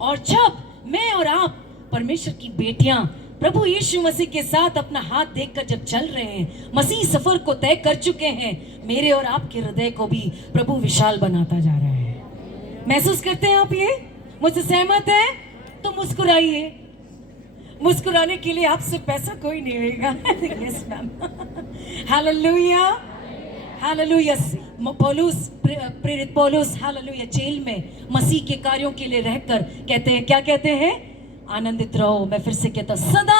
और जब मैं और आप परमेश्वर की बेटियां प्रभु यीशु मसीह के साथ अपना हाथ देखकर जब चल रहे हैं, मसीह सफर को तय कर चुके हैं, मेरे और आपके हृदय को भी प्रभु विशाल बनाता जा रहा है। महसूस करते हैं आप? ये मुझसे सहमत है तो मुस्कुराइए। मुस्कुराने के लिए आपसे पैसा कोई नहीं लेगा। Yes ma'am. Hallelujah, hallelujah. पौलुस, प्रेरित पौलुस हालेलुया जेल में मसीह के कार्यों के लिए रहकर कहते हैं, क्या कहते हैं? आनंदित रहो। मैं फिर से कहता हूं, सदा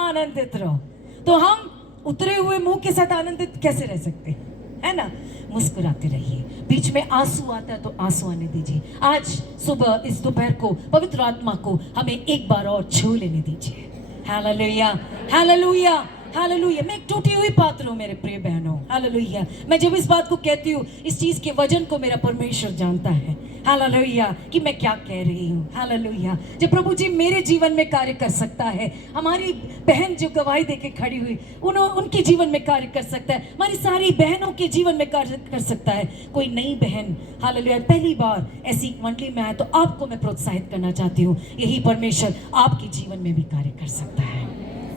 आनंदित रहो। तो हम उतरे हुए मुंह के साथ आनंदित कैसे रह सकते हैं, है ना? मुस्कुराते रहिए। बीच में आंसू आता है तो आंसू आने दीजिए। आज सुबह इस दोपहर को पवित्र आत्मा को हमें एक बार और छू लेने दीजिए। Hallelujah, hallelujah, hallelujah. मैं एक टूटी हुई पात्र हूँ मेरे प्रिय बहनों। हालेलुया, मैं जब इस बात को कहती हूँ, इस चीज के वजन को मेरा परमेश्वर जानता है। हालेलुया, कि मैं क्या कह रही हूँ। हालेलुया, जब प्रभु जी मेरे जीवन में कार्य कर सकता है, हमारी बहन जो गवाही देके खड़ी हुई उनके जीवन में कार्य कर सकता है, हमारी सारी बहनों के जीवन में कार्य कर सकता है। कोई नई बहन हालेलुया पहली बार ऐसी मंडली में आए तो आपको मैं प्रोत्साहित करना चाहती हूँ, यही परमेश्वर आपके जीवन में भी कार्य कर सकता है।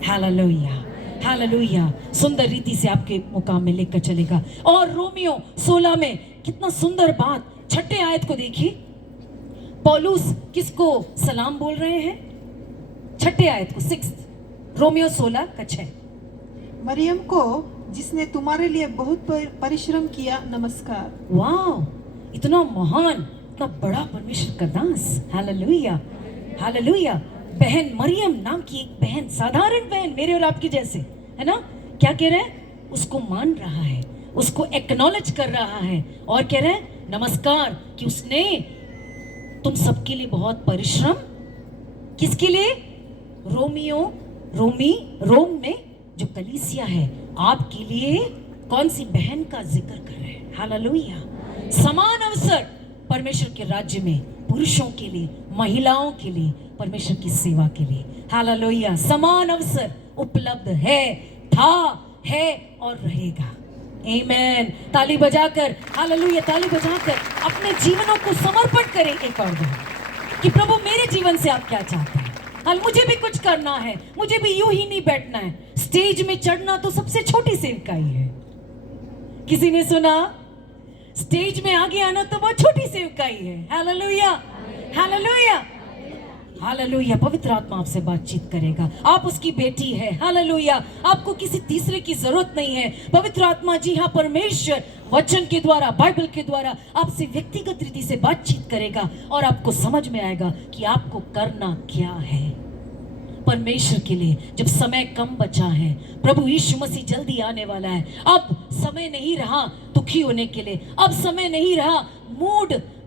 हालेलुया, हालेलुया, सुंदर रीति से आपके मुकाम में लेकर चलेगा। और रोमियो 16 में कितना सुंदर बात, 6ठे आयत को देखिए। पौलुस किसको सलाम बोल रहे हैं? 6ठे आयत को, 6 रोमियो 16 का 6। मरियम को जिसने तुम्हारे लिए बहुत परिश्रम किया, नमस्कार। वाह, इतना महान, इतना बड़ा परमेश्वर का दास। Hallelujah, hallelujah. बहन मरियम नाम की एक बहन, साधारण बहन मेरे और आपकी जैसे, है ना? क्या कह रहे हैं? उसको मान रहा है, उसको एक्नॉलेज कर रहा है और कह रहे हैं नमस्कार, कि उसने तुम सबके लिए बहुत परिश्रम। किसके लिए? रोम में जो कलीसिया है, आपके लिए कौन सी बहन का जिक्र कर रहे हैं? हालेलुया। समान अवसर परमेश्वर के राज्य में पुरुषों के लिए, महिलाओं के लिए, परमेश्वर की सेवा के लिए। हालेलुया, समान अवसर उपलब्ध है, था, है और रहेगा। आमीन। ताली बजाकर, हालेलुया, ताली बजाकर अपने जीवनों को समर्पण करें एक और बार, कि प्रभु मेरे जीवन से आप क्या चाहते हैं। हाल मुझे भी कुछ करना है, मुझे भी यूं ही नहीं बैठना है। स्टेज में चढ़ना तो सबसे छोटी सेवकाई है। किसी ने सुना? स्टेज में आगे आना तो बहुत छोटी सेवकाई है। Hallelujah, hallelujah, hallelujah. पवित्र आत्मा आपसे बातचीत करेगा, आप उसकी बेटी है। हालेलुया, आपको किसी तीसरे की जरूरत नहीं है। पवित्र आत्मा, जी हाँ, परमेश्वर वचन के द्वारा, बाइबल के द्वारा आपसे व्यक्तिगत रीति से बातचीत करेगा और आपको समझ में आएगा कि आपको करना क्या है परमेश्वर के लिए। जब समय कम बचा है, प्रभु यीशु मसीह जल्दी आने वाला है, अब समय नहीं रहा दुखी होने के लिए, अब समय नहीं रहा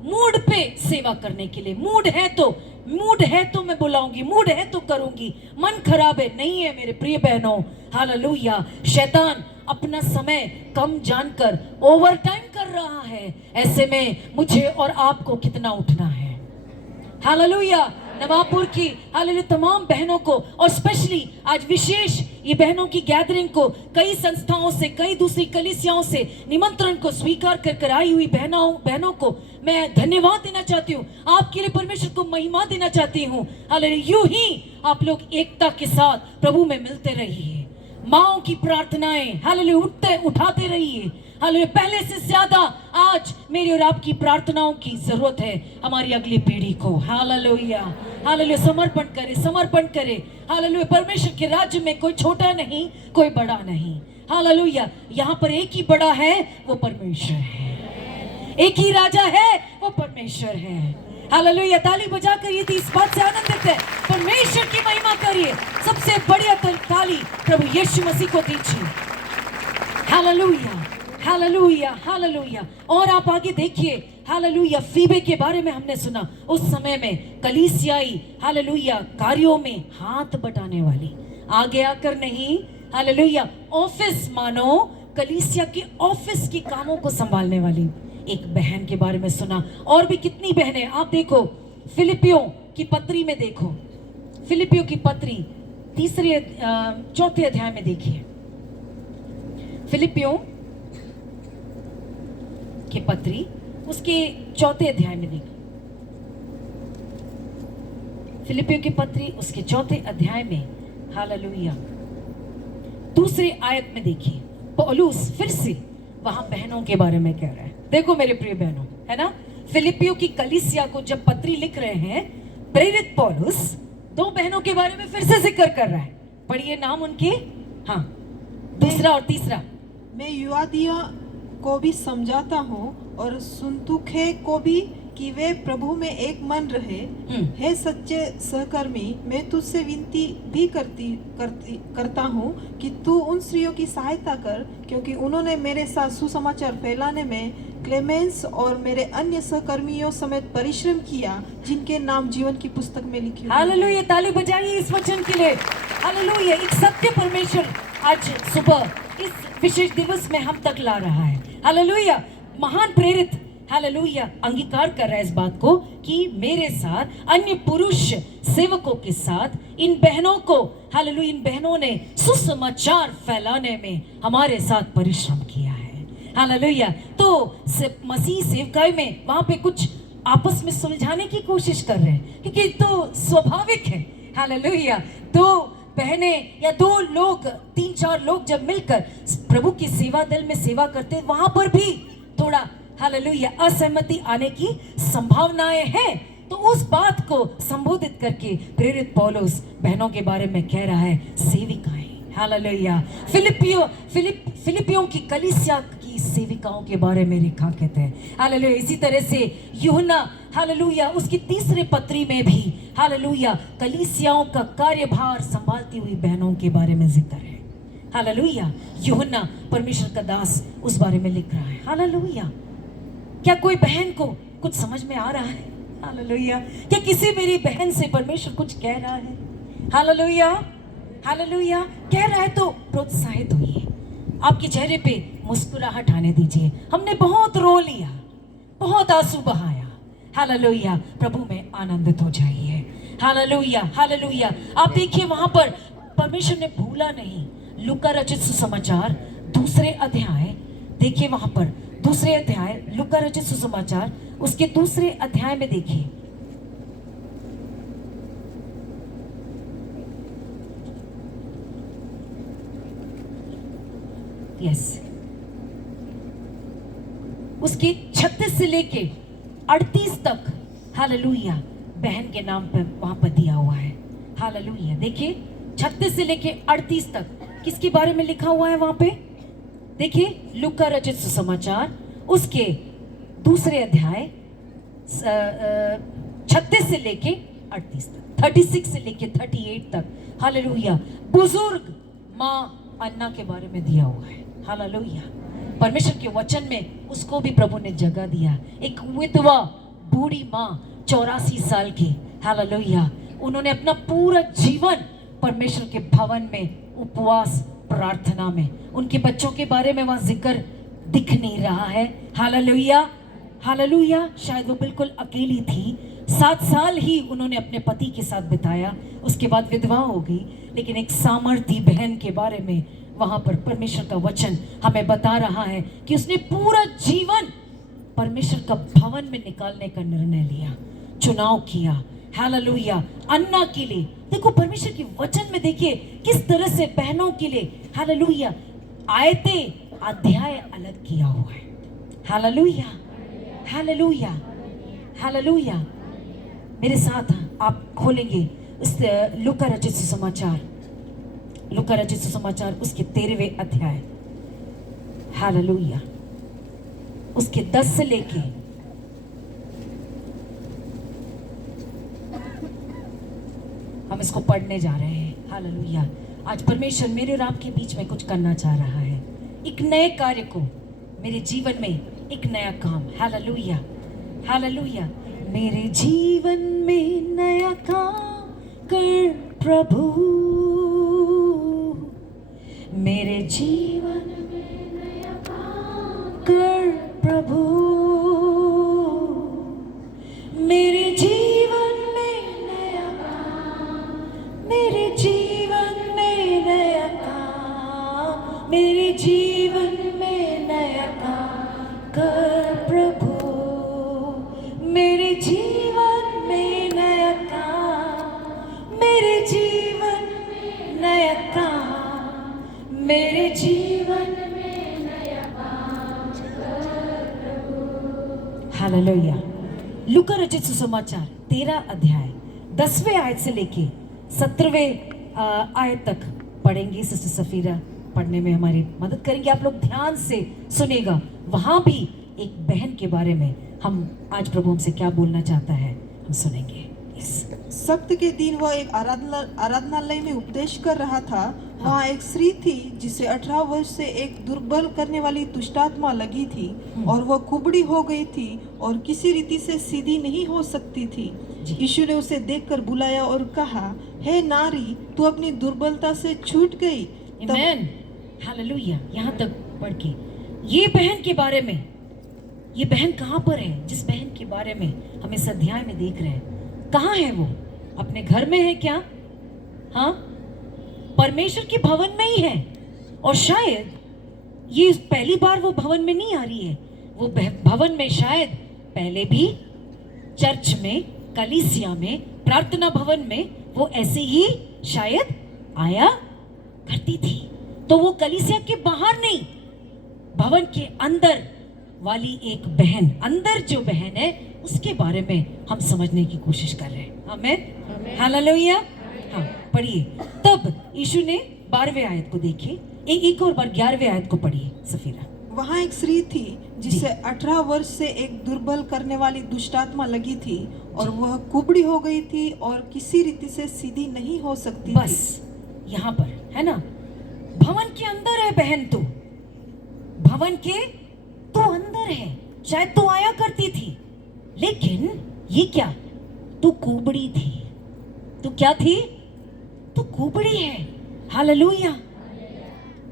मूड पे सेवा करने के लिए। मूड है तो मूड है तो मैं बुलाऊंगी, मूड है तो करूंगी, मन खराब है नहीं है मेरे प्रिय बहनों, हालेलुया। शैतान अपना समय कम जानकर ओवर टाइम कर रहा है। ऐसे में मुझे और आपको कितना उठना है। हालेलुया। नवाबपुर की हालेलुया तमाम बहनों को और स्पेशली आज विशेष ये बहनों की गैदरिंग को कई संस्थाओं से, कई दूसरी कलीसियाओं से निमंत्रण को स्वीकार कर आई हुई बहनों को मैं धन्यवाद देना चाहती हूँ। आपके लिए परमेश्वर को महिमा देना चाहती हूँ। हालेलुया। यूं ही आप लोग एकता के साथ प्रभु में मिलते रहिए। माओ की प्रार्थनाएं हालेलुया उठाते रहिए। हालेलुया। पहले से ज्यादा आज मेरी और आपकी प्रार्थनाओं की जरूरत है हमारी अगली पीढ़ी को। हालेलुया। हालेलुया। समर्पण करे। हालेलुया। परमेश्वर के राज्य में कोई छोटा नहीं, कोई बड़ा नहीं। हालेलुया। यहाँ पर एक ही बड़ा है, वो परमेश्वर है। एक ही राजा है, वो परमेश्वर है। हालेलुया। ताली बजाकर ये इस बात से आनंदित है, परमेश्वर की महिमा करिए। सबसे बढ़िया ताली प्रभु यीशु मसीह को दीजिए। हालेलुया। हालेलुया। हालेलुया। और आप आगे देखिए, हालेलुया। फीबे के बारे में हमने सुना, उस समय में कलीसियाई हालेलुया कार्यों में हाथ बटाने वाली, आगे आकर नहीं, हालेलुया ऑफिस मानो कलीसिया के ऑफिस के कामों को संभालने वाली एक बहन के बारे में सुना। और भी कितनी बहनें, आप देखो फिलिपियों की पत्री में देखो, फिलिपियों की पत्री चौथे अध्याय में देखिए, फिलिपियों की पत्री उसके चौथे अध्याय में देखो, फिलिपियों की पत्री उसके चौथे अध्याय में हालेलुया दूसरे आयत में देखिए, पौलुस फिर से वहां बहनों के बारे में कह रहा है। देखो मेरे प्रिय बहनों, है ना, फिलिपियों की कलीसिया को जब पत्री लिख रहे हैं प्रेरित पौलुस, दो बहनों के बारे में फिर से जिक्र कर रहा है। पढ़िए नाम उनके, हाँ, दूसरा और तीसरा। मैं युआदिया को भी समझाता हूँ और सुन्तुखे को भी कि वे प्रभु में एक मन रहे। हे सच्चे सहकर्मी, मैं तुझसे विनती भी करता हूँ कि तू उन स्त्रियों की सहायता कर, क्योंकि उन्होंने मेरे साथ सुसमाचार फैलाने में क्लेमेंस और मेरे अन्य सहकर्मियों समेत परिश्रम किया, जिनके नाम जीवन की पुस्तक में लिखे। हालेलुया। ताली बजाइए इस वचन के लिए। हालेलुया। एक सत्य परमेश्वर आज सुबह इस विशेष दिवस में हम तक ला रहा है। हालेलुया। महान प्रेरित हालेलुया अंगीकार कर रहा है इस बात को कि मेरे साथ अन्य पुरुष सेवकों के साथ इन बहनों को, हालेलुया, इन बहनों ने सुसमाचार फैलाने में हमारे साथ परिश्रम किया है। हालेलुया। तो मसीह सेवकाई में वहां पे कुछ आपस में सुलझाने की कोशिश कर रहे हैं, क्योंकि तो स्वाभाविक है। हालेलुया। दो बहनें या दो लोग, 3-4 लोग जब मिलकर प्रभु की सेवा दल में सेवा करते, वहां पर भी थोड़ा हालेलुया असहमति आने की संभावनाएं हैं। तो उस बात को संबोधित करके प्रेरित पौलुस बहनों के बारे में कह रहा है सेविकाएं। हालेलुया। फिलिपियों की कलीसिया की सेविकाओं के बारे में रेखांकित है। हालेलुया। इसी तरह से यूहन्ना हालेलुया उसकी तीसरे पत्री में भी हालेलुया कलीसियाओं का कार्यभार संभालती हुई बहनों के बारे में जिक्र है। हालेलुया। यूहन्ना परमेश्वर का दास उस बारे में लिख रहा है। हालेलुया। क्या कोई बहन को कुछ समझ में आ रहा है? हालेलुया। क्या किसी मेरी बहन से परमेश्वर कुछ कह रहा है? हालेलुया। हालेलुया। कह रहा है तो प्रोत्साहित होइए, आपके चेहरे पे मुस्कुराहट आने दीजिए। हमने बहुत रो लिया, बहुत आंसू बहाया। हालेलुया। प्रभु में आनंदित हो जाइए। हालेलुया। हालेलुया। आप देखिए वहां पर परमेश्वर ने भूला नहीं। लूका रचित सुसमाचार दूसरे अध्याय देखिए, वहां पर दूसरे अध्याय लूका रचित सुसमाचार उसके दूसरे अध्याय में देखिए, यस, उसके 36 से लेके 38 तक हालेलुया बहन के नाम पर वहां पर दिया हुआ है। हालेलुया। देखिए 36 से लेके 38 तक किसके बारे में लिखा हुआ है वहां पे? देखिए लूका रचित सुसमाचार उसके दूसरे अध्याय 36 से लेके 38 तक, 36 से लेके 38 तक हालेलुया बुजुर्ग माँ अन्ना के बारे में दिया हुआ है। हालेलुया। परमेश्वर के वचन में उसको भी प्रभु ने जगह दिया। एक विधवा बूढ़ी माँ 84 साल की, हालेलुया। उन्होंने अपना पूरा जीवन परमेश्वर के भवन में उपवास प्रार्थना में, उनके बच्चों के बारे में वहां जिक्र दिख नहीं रहा है। Hallelujah hallelujah. शायद वो बिल्कुल अकेली थी। 7 साल ही उन्होंने अपने पति के साथ बिताया, उसके बाद विधवा हो गई। लेकिन एक सामर्थी बहन के बारे में वहां पर परमेश्वर का वचन हमें बता रहा है कि उसने पूरा जीवन परमेश्वर का भवन में निकालने का निर्णय लिया, चुनाव किया। हालेलुया। अन्ना के लिए देखो, परमेश्वर के वचन में देखिए किस तरह से बहनों के लिए हालेलुया आयतें अध्याय अलग किया हुआ है। Hallelujah hallelujah hallelujah. मेरे साथ आप खोलेंगे इस लूका रचित सुसमाचार, लूका रचित सुसमाचार उसके 13वें अध्याय। हालेलुया। उसके 10 से लेके हम इसको पढ़ने जा रहे हैं। हालेलुया। आज परमेश्वर मेरे और आपके बीच में कुछ करना चाह रहा है, एक नए कार्य को मेरे जीवन में, एक नया काम। Hallelujah hallelujah. मेरे जीवन में नया काम कर प्रभु, मेरे जीवन में नया काम कर प्रभु, मेरे जीवन में नया काम, मेरे जीवन में नया काम, मेरे जीवन में नया काम कर प्रभु, मेरे जीवन में नया काम, मेरे जीवन में नया काम, मेरे जीवन में नया काम कर प्रभु। हालेलुया। लूका रचित सुसमाचार 13 अध्याय 10वें आयत से लेके 17वें आयत तक पढ़ेंगे। सिस्टर सफीरा पढ़ने में हमारी मदद करेंगे, आप लोग ध्यान से सुनेगा। वहां भी एक बहन के बारे में हम आज प्रभु हमसे क्या बोलना चाहता है हम सुनेंगे। सप्त के दिन वह एक आराधनालय में उपदेश कर रहा था। वहाँ एक स्त्री थी जिसे 18 वर्ष से एक दुर्बल करने वाली दुष्टात्मा लगी थी और वह कुबड़ी हो गई थी और किसी रीति से सीधी नहीं हो सकती थी। यीशु ने उसे देखकर बुलाया और कहा, हे नारी, तू अपनी दुर्बलता से छूट गई। आमीन हालेलुया। यहाँ तक पढ़ के ये बहन के बारे में, ये बहन कहाँ पर है जिस बहन के बारे में हम इस अध्याय में देख रहे हैं? कहाँ है वो? अपने घर में है क्या? हाँ, परमेश्वर के भवन में ही है। और शायद ये पहली बार वो भवन में नहीं आ रही है, वो भवन में शायद पहले भी चर्च में, कलीसिया में, प्रार्थना भवन में वो ऐसे ही शायद आया करती थी। तो वो कलीसिया के बाहर नहीं, भवन के अंदर वाली एक बहन, अंदर जो बहन है उसके बारे में हम समझने की कोशिश कर रहे हैं। आमीन हालेलुया। हाँ, पढ़िए। तब यीशु ने 12वें आयत को देखे, एक और बार 11वें आयत को पढ़िए सफीरा। वहाँ एक स्त्री थी जिसे 18 वर्ष से एक दुर्बल करने वाली दुष्टात्मा लगी थी और वह कुबड़ी हो गई थी और किसी रीति से सीधी नहीं हो सकती। बस यहाँ पर है ना, भवन के अंदर है बहन, तू भवन के तू अंदर है। शायद तू आया करती थी, लेकिन ये क्या, तू कुबड़ी थी। तू क्या थी? तू कुबड़ी है। हालेलुया।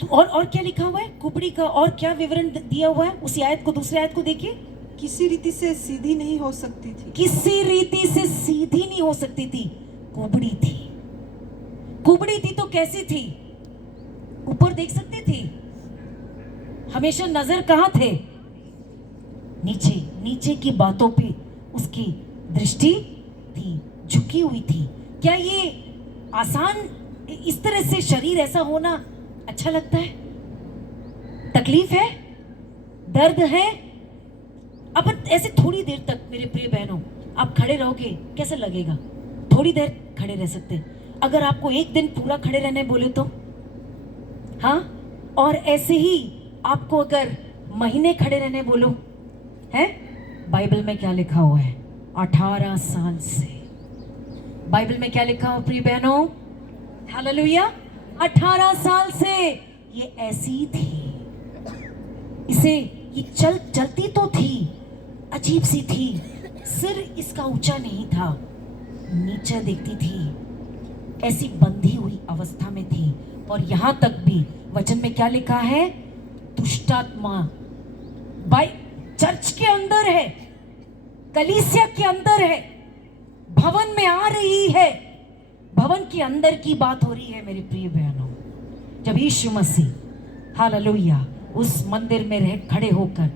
और क्या लिखा हुआ है कुबड़ी का? और क्या विवरण दिया हुआ है उसी आयत को, दूसरी आयत को देखिए। किसी रीति से सीधी नहीं हो सकती थी। किसी रीति से सीधी नहीं हो सकती थी, कुबड़ी थी। कुबड़ी थी तो कैसी थी? ऊपर देख सकती थी, हमेशा नजर कहाँ थे? नीचे, नीचे की बातों पे उसकी दृष्टि थी, झुकी हुई थी। क्या ये आसान, इस तरह से शरीर ऐसा होना अच्छा लगता है? तकलीफ है, दर्द है। अब ऐसे थोड़ी देर तक मेरे प्रिय बहनों आप खड़े रहोगे, कैसा लगेगा? थोड़ी देर खड़े रह सकते हैं। अगर आपको एक दिन पूरा खड़े रहने बोले तो? हाँ, और ऐसे ही आपको अगर महीने खड़े रहने बोलो, है? बाइबल में क्या लिखा हुआ है? 18 साल से। बाइबल में क्या लिखा हुआ प्रिय बहनों? हालेलुया। 18 साल से ये ऐसी थी। इसे ये चलती तो थी, अजीब सी थी। सिर इसका ऊंचा नहीं था, नीचे देखती थी, ऐसी बंधी हुई अवस्था में थी। और यहां तक भी वचन में क्या लिखा है, दुष्टात्मा भाई चर्च के अंदर है, कलीसिया के अंदर है, भवन में आ रही है, भवन के अंदर की बात हो रही है मेरे प्रिय बहनों। जब यीशु मसीह हालेलुया उस मंदिर में रह खड़े होकर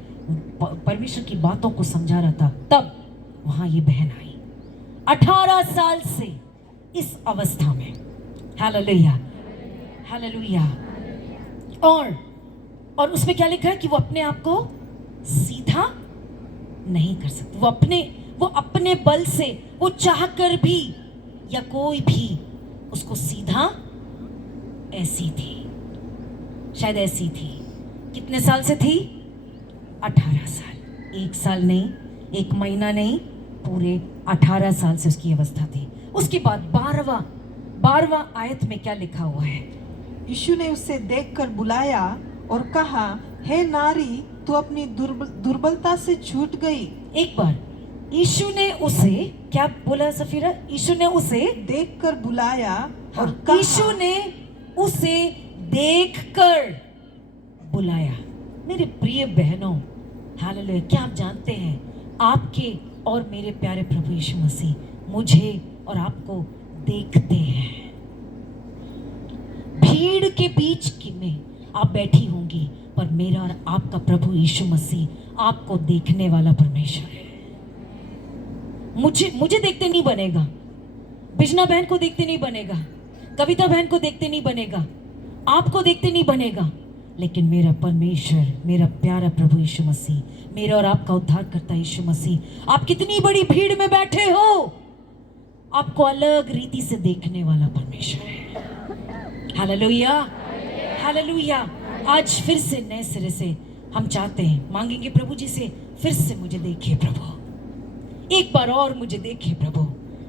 परमेश्वर की बातों को समझा रहा था, तब वहां ये बहन आई 18 साल से इस अवस्था में। Hallelujah hallelujah. और उसमें क्या लिखा है कि वो अपने आप को सीधा नहीं कर सकती, वो अपने बल से, वो चाहकर भी या कोई भी उसको सीधा, ऐसी थी, शायद ऐसी थी। कितने साल से थी? 18 साल। 1 साल नहीं, 1 महीना नहीं, पूरे 18 साल से उसकी अवस्था थी। उसके बाद 12वां आयत में क्या लिखा हुआ है? यीशु ने उसे देखकर बुलाया और कहा, हे नारी, तू अपनी दुर्बलता से छूट गई। एक बार यीशु ने उसे क्या बोला सफीरा? यीशु ने उसे देखकर बुलाया और हाँ, कहा, यीशु ने उसे देखकर बुलाया। मेरे प्रिय बहनों, हालेलुया, क्या आप जानते हैं आपके और मेरे प्यारे प्रभु यीशु मसीह मुझे और आपको देखते हैं। भीड़ के बीच में आप बैठी होंगी, पर मेरा और आपका प्रभु यीशु मसीह आपको देखने वाला परमेश्वर है। मुझे देखते नहीं बनेगा, बिजना बहन को देखते नहीं बनेगा, कविता बहन को देखते नहीं बनेगा, आपको देखते नहीं बनेगा, लेकिन मेरा परमेश्वर, मेरा प्यारा प्रभु यीशु मसीह, मेरा और आपका उद्धार करता यीशु मसीह, आप कितनी बड़ी भीड़ में बैठे हो, आपको अलग रीति से देखने वाला परमेश्वर है। Hallelujah hallelujah. आज फिर से नए सिरे से हम चाहते हैं, मांगेंगे प्रभु जी से, फिर से मुझे देखिए प्रभु, एक बार और मुझे देखिए प्रभु।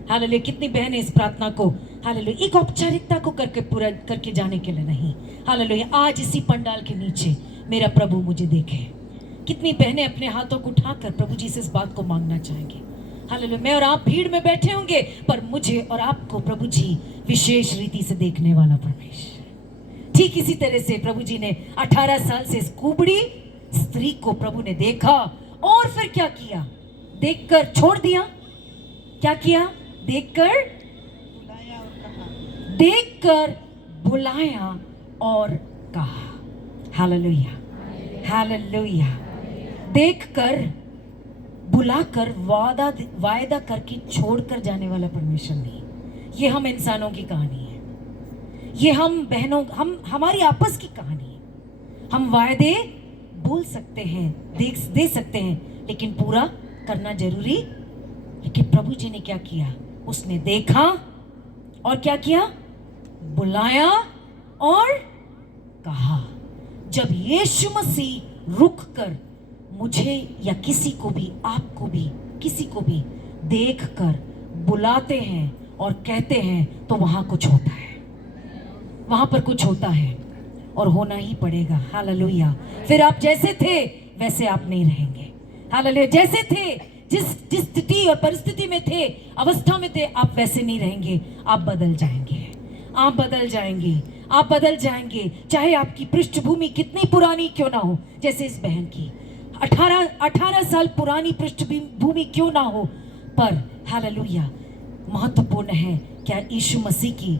हालेलुया। कितनी बहनें इस प्रार्थना को हालेलुया एक औपचारिकता को करके पूरा करके जाने के लिए नहीं, हालेलुया आज इसी पंडाल के नीचे मेरा प्रभु मुझे देखे। कितनी बहनें अपने हाथों को उठाकर प्रभु जी से इस बात को मांगना चाहेंगे। हालेलुया। मैं और आप भीड़ में बैठे होंगे, पर मुझे और आपको प्रभु जी विशेष रीति से देखने वाला परमेश्वर। ठीक इसी तरह से प्रभु जी ने 18 साल से इस कुबड़ी स्त्री को प्रभु ने देखा, और फिर क्या किया? देखकर छोड़ दिया। क्या किया? देखकर बुलाया और कहा। देखकर बुलाया और कहा। Hallelujah hallelujah. देखकर बुलाकर वायदा करके छोड़कर जाने वाला परमेश्वर नहीं। ये हम इंसानों की कहानी है, ये हम बहनों, हमारी आपस की कहानी है। हम वायदे बोल सकते हैं, दे सकते हैं, लेकिन पूरा करना जरूरी। लेकिन प्रभु जी ने क्या किया? उसने देखा और क्या किया? बुलाया और कहा। जब यीशु मसीह रुक कर मुझे या किसी को भी, आपको भी, किसी को भी देखकर बुलाते हैं और कहते हैं, तो वहां कुछ होता है, वहां पर कुछ होता है और होना ही पड़ेगा। हालेलुया। फिर आप जैसे थे वैसे आप नहीं रहेंगे। हालेलुया। जैसे थे, जिस स्थिति और परिस्थिति में थे, अवस्था में थे, आप वैसे नहीं रहेंगे, आप बदल जाएंगे, आप बदल जाएंगे, आप बदल जाएंगे। चाहे आपकी पृष्ठभूमि कितनी पुरानी क्यों ना हो, जैसे इस बहन की 18 साल पुरानी पृष्ठभूमि क्यों ना हो, पर हालेलुया महत्वपूर्ण है क्या यीशु मसीह की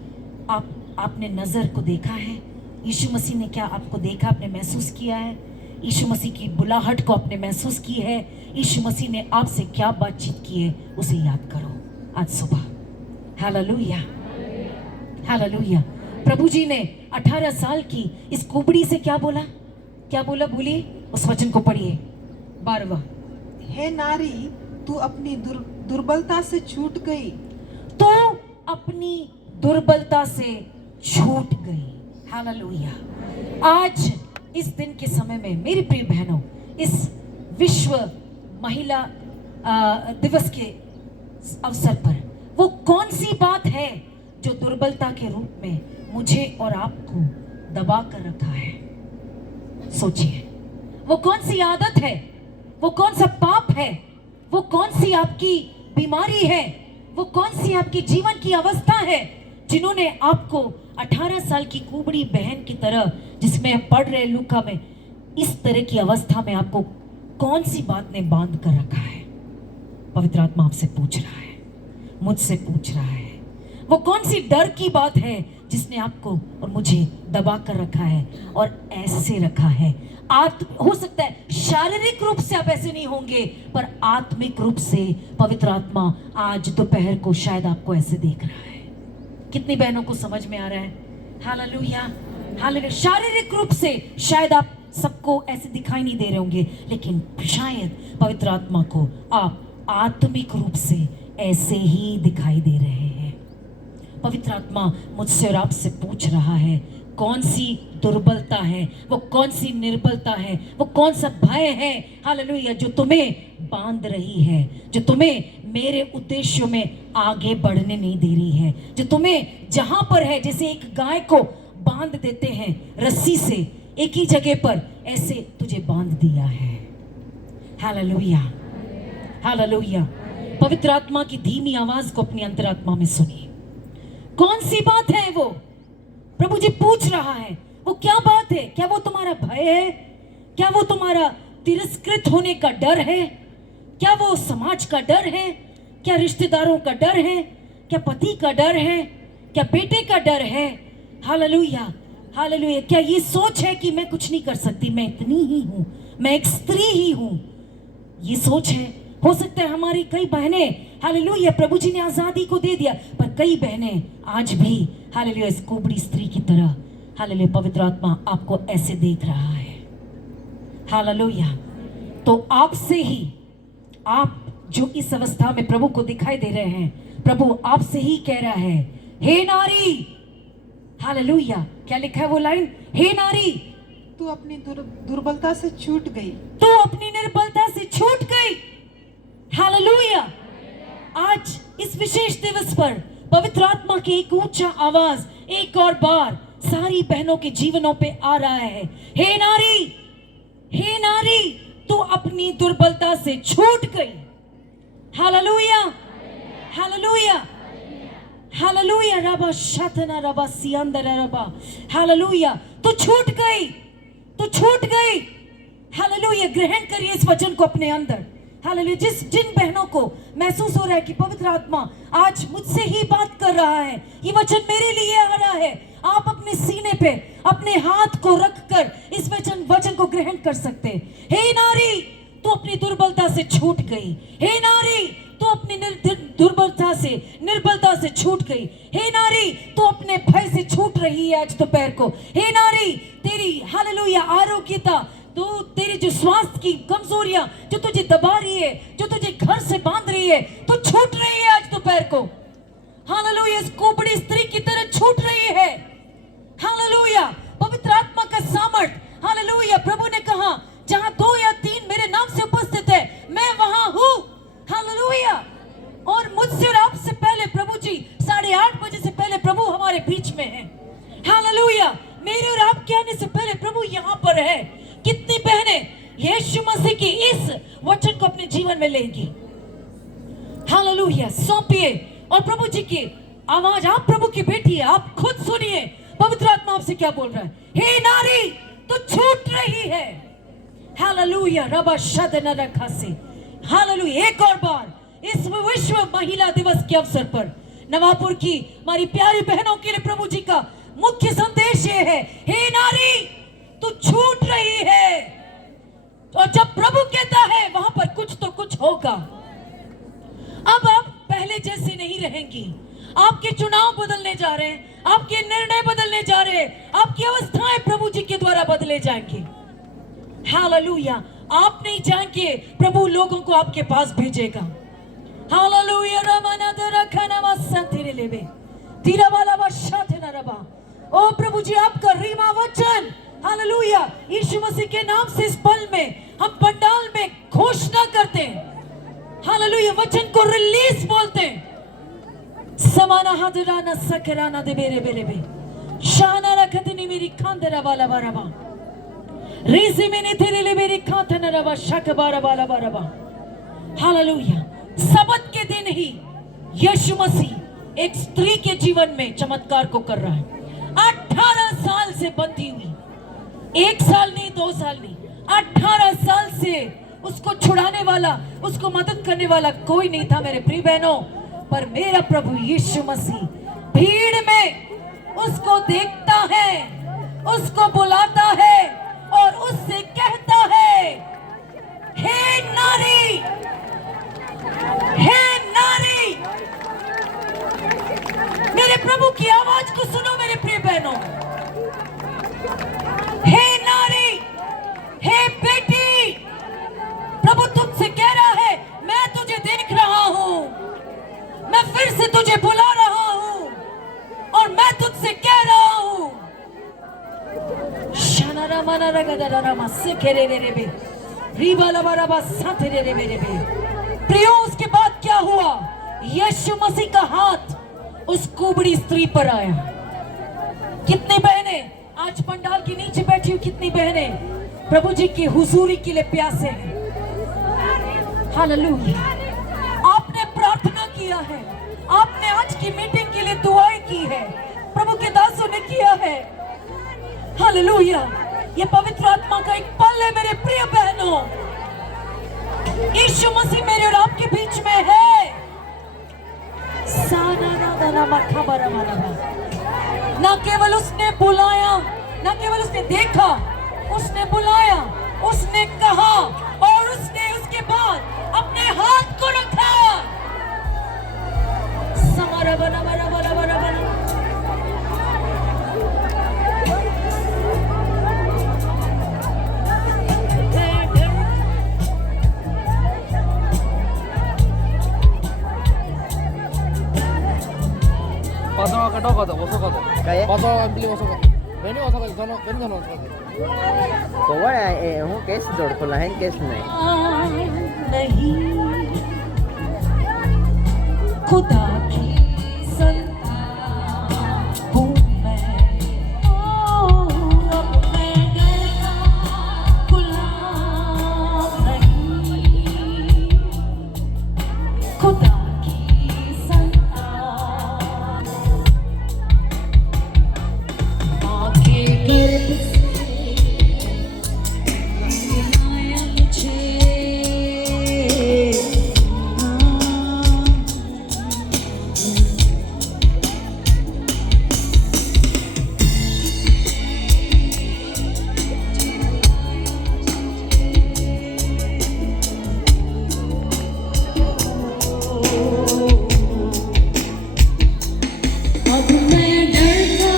आपने नजर को देखा है? यीशु मसीह ने क्या आपको देखा, आपने महसूस किया है? यीशु मसीह की बुलाहट को आपने महसूस की है? यीशु मसीह ने आपसे क्या बातचीत की है, उसे याद करो आज सुबह। Hallelujah hallelujah. प्रभु जी ने 18 साल की इस कुबड़ी से क्या बोला? क्या बोला? बोलिए, उस वचन को पढ़िए। 12वां, हे नारी, तू अपनी दुर्बलता से छूट गई। तो अपनी दुर्बलता से छूट गई। हालेलुया। आज इस दिन के समय में मेरी प्रिय बहनों, इस विश्व महिला दिवस के अवसर पर वो कौन सी बात है जो दुर्बलता के रूप में मुझे और आपको दबा कर रखा है? सोचिए, वो कौन सी आदत है, वो कौन सा पाप है, वो कौन सी आपकी बीमारी है, वो कौन सी आपके जीवन की अवस्था है जिन्होंने आपको 18 साल की कुबड़ी बहन की तरह, जिसमें आप पढ़ रहे लूका में, इस तरह की अवस्था में आपको कौन सी बात ने बांध कर रखा है? पवित्र आत्मा आपसे पूछ रहा है, मुझसे पूछ रहा है, वो कौन सी डर की बात है जिसने आपको और मुझे दबा कर रखा है और ऐसे रखा है? हो सकता है शारीरिक रूप से आप ऐसे नहीं होंगे, पर आत्मिक रूप से पवित्र आत्मा आज दोपहर को शायद आपको ऐसे देख रहा है। कितनी बहनों को समझ में आ रहा है? Hallelujah, hallelujah. शारीरिक रूप से शायद आप सबको ऐसे दिखाई नहीं दे रहे होंगे, लेकिन शायद पवित्र आत्मा को आप आत्मिक रूप से ऐसे ही दिखाई दे रहे हैं। पवित्र आत्मा मुझसे और आपसे पूछ रहा है, कौन सी दुर्बलता है, वो कौन सी निर्बलता है, वो कौन सा भय है, हालेलुया, जो तुम्हें बांध रही है, जो तुम्हें मेरे उद्देश्यों में आगे बढ़ने नहीं दे रही है, जो तुम्हें जहां पर है, जैसे एक गाय को बांध देते हैं रस्सी से एक ही जगह पर, ऐसे तुझे बांध दिया है। Hallelujah, hallelujah. पवित्र आत्मा की धीमी आवाज को अपनी अंतरात्मा में सुनिए। कौन सी बात है वो? प्रभु जी पूछ रहा है, वो क्या बात है? क्या वो तुम्हारा भय है? क्या वो तुम्हारा तिरस्कृत होने का डर है? क्या वो समाज का डर है? क्या रिश्तेदारों का डर है? क्या पति का डर है? क्या बेटे का डर है? Hallelujah, hallelujah. क्या ये सोच है कि मैं कुछ नहीं कर सकती, मैं इतनी ही हूं, मैं एक स्त्री ही हूं? ये सोच है। हो सकता है हमारी कई बहनें, हालेलुया, प्रभु जी ने आजादी को दे दिया, पर कई बहनें आज भी, हालेलुया, इस कुबड़ी स्त्री की तरह, हालेलुया, पवित्र आत्मा आपको ऐसे देख रहा है। हालेलुया। तो आपसे ही, आप जो इस अवस्था में प्रभु को दिखाई दे रहे हैं, प्रभु आपसे ही कह रहा है, हे नारी, हालेलुया। क्या लिखा है वो लाइन? हे नारी, तू अपनी दुर्बलता से छूट गई, तू अपनी निर्बलता से छूट गई। हालेलुया। आज इस विशेष दिवस पर पवित्र आत्मा की एक ऊंचा आवाज एक और बार सारी बहनों के जीवनों पे आ रहा है, हे नारी, हे नारी, तू अपनी दुर्बलता से छूट गई। Hallelujah, hallelujah, hallelujah. रबा शतना रबा सियंदर रबा, हालेलुया। तू छूट गई, तू छूट गई। हालेलुया। ग्रहण करिए इस वचन को अपने अंदर। हालेलुया। जिन बहनों को महसूस हो रहा है कि पवित्र आत्मा आज मुझसे ही बात कर रहा है, ये वचन मेरे लिए आ रहा है, आप अपने सीने पे अपने हाथ को रखकर इस वचन को ग्रहण कर सकते हैं। हे नारी, तू अपनी दुर्बलता से छूट गई। हे नारी, तू अपनी दुर्बलता से, निर्बलता से छूट गई। हे नारी, तू अपने भय से छूट रही है आज दोपहर को। हे नारी, तेरी, हालेलुया, आरोग्यता, तो तेरी जो स्वास्थ्य की कमजोरियां जो तुझे दबा रही है, जो तुझे घर से बांध रही है, तो छूट रही है आज दोपहर को। हालेलुया। इस कुबड़ी स्त्री की तरह छूट रही है। हालेलुया। पवित्र आत्मा का सामर्थ, हालेलुया। प्रभु ने कहा, जहां 2 या 3 मेरे नाम से उपस्थित है, मैं वहां हूं। हालेलुया। और मुझसे और आपसे पहले प्रभु जी 8:30 बजे से पहले प्रभु हमारे बीच में है। हालेलुया। मेरे और आपके आने से पहले प्रभु यहां पर है। कितनी बहनें यीशु मसीह की इस वचन को अपने जीवन में लेंगी? हालेलुया। सौंपिए और प्रभु जी की आवाज, आप प्रभु की बेटी है, आप खुद सुनिए पवित्र आत्मा आपसे क्या बोल रहा है। हे नारी, तो छूट रही है। हालेलुया। रबा शदन रखा से, हालेलुया। एक और बार इस विश्व महिला दिवस के अवसर पर नवापुर की हमारी प्यारी बहनों के लिए प्रभु जी का मुख्य संदेश ये है, हे नारी, तू छूट रही है। और जब प्रभु कहता है वहां पर कुछ तो कुछ होगा। अब आप पहले जैसे नहीं रहेंगी। आपके चुनाव बदलने जा रहे हैं, आपके निर्णय बदलने जा रहे हैं, आपकी अवस्थाएं प्रभु जी के द्वारा बदले जाएंगे। हालेलुया। आप नहीं जाएंगे, प्रभु लोगों को आपके पास भेजेगा। हालेलुया। रमाना दरखना वसंतिरे लेवे तीरा वाला वशातना रबा। ओ प्रभु जी, आपका रीमा वचन, हालेलुया, यीशु मसीह के नाम से इस पल में हम पंडाल में घोषणा करते हैं। हालेलुया। वचन को रिलीज बोलते हैं। समाना हदराना सकराना दे बेरे बेरे बे शाना रखतनी मेरी खांदरा वाला बारबा रीज़े में ने तेरे ले मेरी खांतना रबा शक बारा वाला बारबा। हालेलुया। सबत के दिन ही यीशु मसीह एक स्त्री के जीवन में चमत्कार को कर रहा है। 18 साल से बंधी हुई, 1 साल नहीं, 2 साल नहीं, 18 साल से उसको छुड़ाने वाला, उसको मदद करने वाला कोई नहीं था मेरे प्रिय बहनों। पर मेरा प्रभु यीशु मसीह भीड़ में उसको देखता है, उसको बुलाता है और उससे कहता है, हे नारी, हे नारी। मेरे प्रभु की आवाज को सुनो मेरे प्रिय बहनों। हे नारी, हे बेटी, प्रभु तुझसे कह रहा है, मैं तुझे देख रहा हूं, मैं फिर से तुझे बुला रहा हूं और मैं तुझसे कह रहा हूं। प्रियो, उसके बाद क्या हुआ? यीशु मसीह का हाथ उस कुबड़ी स्त्री पर आया। कितनी बहनें आज पंडाल के नीचे बैठी हुई, कितनी बहनें प्रभु जी की हुजूरी के लिए प्यासे हैं। हालेलुया। आपने प्रार्थना किया है, आपने आज की मीटिंग के लिए दुआएं की है, प्रभु के दासों ने किया है। हालेलुया। ये पवित्र आत्मा का एक पल है मेरे प्रिय बहनों। यीशु मसीह मेरे और आपके बीच में है। ना केवल उसने बुलाया, ना केवल उसने देखा, उसने बुलाया, उसने कहा और उसने उसके बाद अपने हाथ को रखा। समारा बना बना बना बना बना। Pasok ka daw ka daw, pasok ka daw. Kaya? Pasok ang bili pasok ka. Veni pasok ka, sono, veni sono pasok ka. तो वो हूँ केस जोड़ तो लहन केस नहीं नहीं खुदा की संतान हूँ मैं। अब मैं गया गुलाम नहीं, खुदा की संतान। माँ के गर्भ से लाया मुझे, अब मैं डरता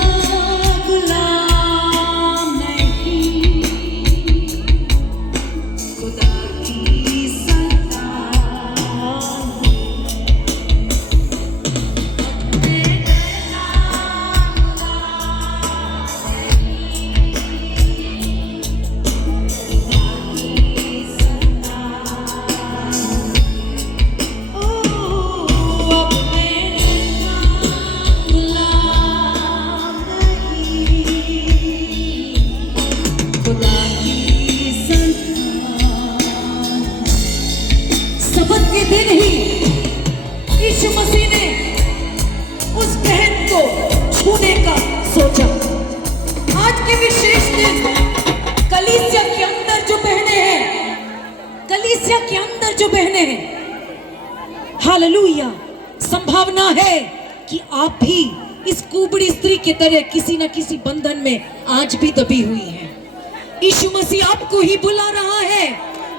गुलाम नहीं, खुदा की संतान। मैं डरता सबत के दिन ही यीशु मसीह ने उस बहन को छूने का सोचा। आज के विशेष दिन कलीसिया के अंदर जो बहनें हैं, कलीसिया के अंदर जो बहनें हैं, हालेलुया, संभावना है कि आप भी इस कुबड़ी स्त्री की तरह किसी न किसी बंधन में आज भी दबी हुई हैं। यीशु मसीह आपको ही बुला रहा है,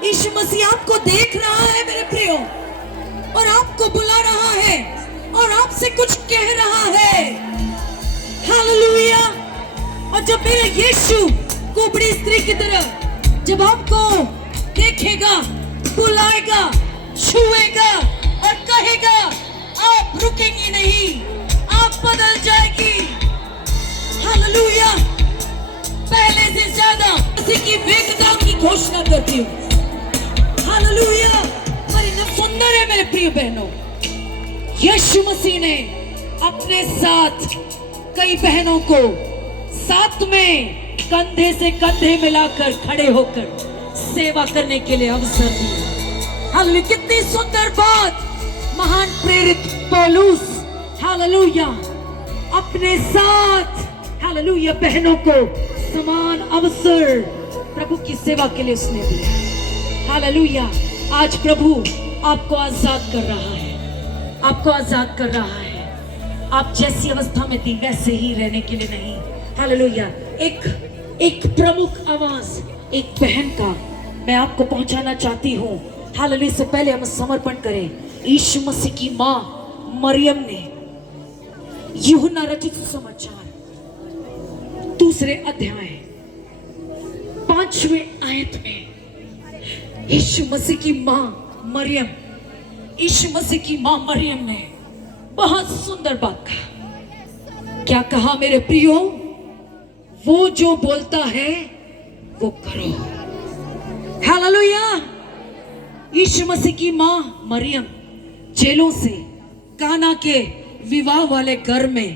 यीशु मसीह आपको देख रहा है मेरे प्रियो, और आपको बुला रहा है और आपसे कुछ कह रहा है। हालेलुया। और जब मेरा यीशु कुबड़ी स्त्री की तरह जब आपको देखेगा, बुलाएगा, छुएगा और कहेगा, आप रुकेंगी नहीं, आप बदल जाएगी। हालेलुया। पहले से ज्यादा किसी की वेगता की घोषणा करती हूँ। हालेलुया। हमारी नफ्स सुंदर है मेरे प्रिय बहनों। यीशु मसीह ने अपने साथ कई बहनों को साथ में कंधे से कंधे मिलाकर खड़े होकर सेवा करने के लिए अवसर दिया। हालेलुया। कितनी सुंदर बात महान प्रेरित पौलुस हालेलुया अपने साथ हालेलुया बहनों को समान अवसर प्रभु की सेवा के लिए उसने दिया। हालेलुया आज प्रभु आपको आजाद कर रहा है, आपको आजाद कर रहा है। आप जैसी अवस्था में थी वैसे ही रहने के लिए नहीं। हालेलुया एक प्रमुख आवाज एक बहन का मैं आपको पहुंचाना चाहती हूँ। हालेलुया से पहले हम समर्पण करें। यीशु मसीह की माँ मरियम ने यूहन्ना रचित सुसमाचार 2 अध्याय 5वें आयत में यीशु मसीह की माँ मरियम, यीशु मसीह की माँ मरियम ने बहुत सुंदर बात कहा। क्या कहा मेरे प्रियो? वो जो बोलता है वो करो। हालेलुया। यीशु मसीह की माँ मरियम जेलों से काना के विवाह वाले घर में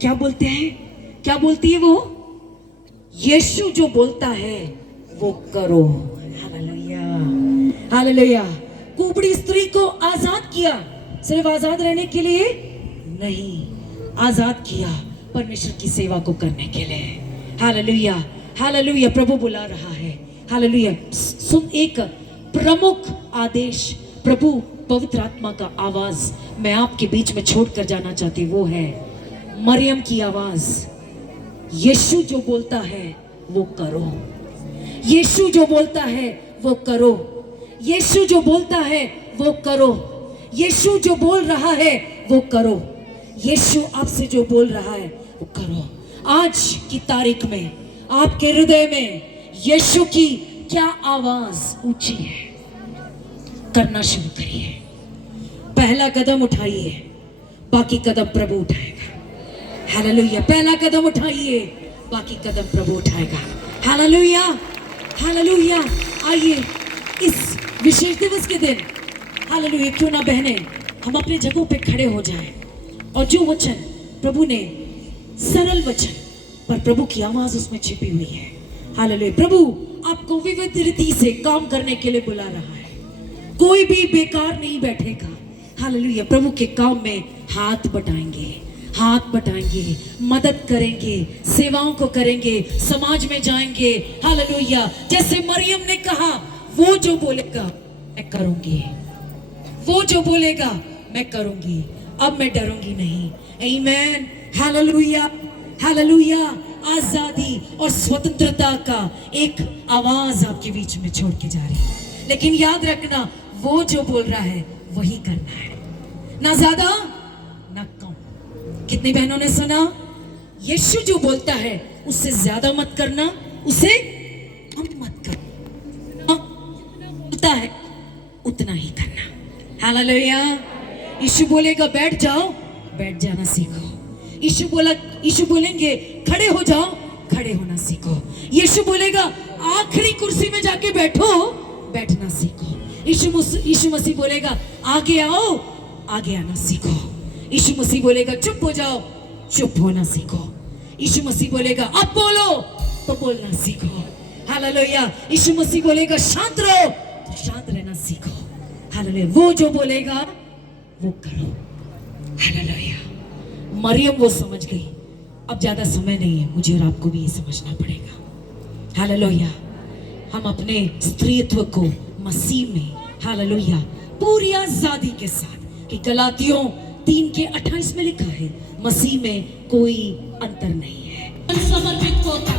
क्या बोलते हैं? क्या बोलती है वो? यीशु जो बोलता है वो करो। Hallelujah hallelujah. कुबड़ी स्त्री को आजाद किया, सिर्फ आजाद रहने के लिए नहीं, आजाद किया परमेश्वर की सेवा को करने के लिए। Hallelujah hallelujah. प्रभु बुला रहा है। हालेलुया। सुन एक प्रमुख आदेश प्रभु पवित्र आत्मा का आवाज मैं आपके बीच में छोड़कर जाना चाहती, वो है मरियम की आवाज। यीशु जो बोलता है वो करो, यीशु जो बोलता है वो करो, यीशु जो बोलता है वो करो, यीशु जो बोल रहा है वो करो, यीशु आपसे जो बोल रहा है वो करो। आज की तारीख में आपके हृदय में यीशु की क्या आवाज ऊंची है? करना शुरू करिए। पहला कदम उठाइए, बाकी कदम प्रभु उठाएगा। हालेलुया। पहला कदम उठाइए, बाकी कदम प्रभु उठाएगा। Hallelujah hallelujah. आइए इस विशेष दिवस के दिन हालेलुया क्यों ना बहने हम अपने जगहों पे खड़े हो जाएं और जो वचन प्रभु ने, सरल वचन पर प्रभु की आवाज उसमें छिपी हुई है। हालेलुया। प्रभु आपको विविध रीति से काम करने के लिए बुला रहा है। कोई भी बेकार नहीं बैठेगा। हालेलुया। प्रभु के काम में हाथ बटाएंगे, हाथ बटाएंगे, मदद करेंगे, सेवाओं को करेंगे, समाज में जाएंगे। हालेलुया। जैसे मरियम ने कहा वो जो बोलेगा मैं करूंगी, वो जो बोलेगा मैं करूंगी, अब मैं डरूंगी नहीं। आमीन। Hallelujah hallelujah. आजादी और स्वतंत्रता का एक आवाज आपके बीच में छोड़ के जा रही है, लेकिन याद रखना वो जो बोल रहा है वही करना है, ना ज्यादा ना कम। कितनी बहनों ने सुना? यीशु जो बोलता है उससे ज्यादा मत करना, उसे कम मत करना, बोलता है उतना ही करना। हालेलुया। यीशु बोलेगा बैठ जाओ, बैठ जाना सीखो। यीशु बोलेंगे खड़े हो जाओ, खड़े होना सीखो। यीशु बोलेगा आखिरी कुर्सी में जाके बैठो, बैठना सीखो। यीशु मसीह बोलेगा आगे आओ, आगे आना सीखो। यीशु मसीह बोलेगा चुप हो जाओ, चुप होना सीखो। यीशु मसीह बोलेगा अब बोलो, तो बोलना सीखो। हालेलुया। यीशु मसीह बोलेगा शांत रहो, तो शांत रहना सीखो। हालेलुया। वो जो बोलेगा वो करो। हालेलुया। मरियम वो समझ गई, अब ज्यादा समय नहीं है, मुझे और आपको भी ये समझना पड़ेगा। हालेलुया। हम अपने स्त्रीत्व को मसीह में हालेलुया पूरी आजादी के साथ, कि गलातियों 3:28 में लिखा है मसीह में कोई अंतर नहीं है। समर्पित होता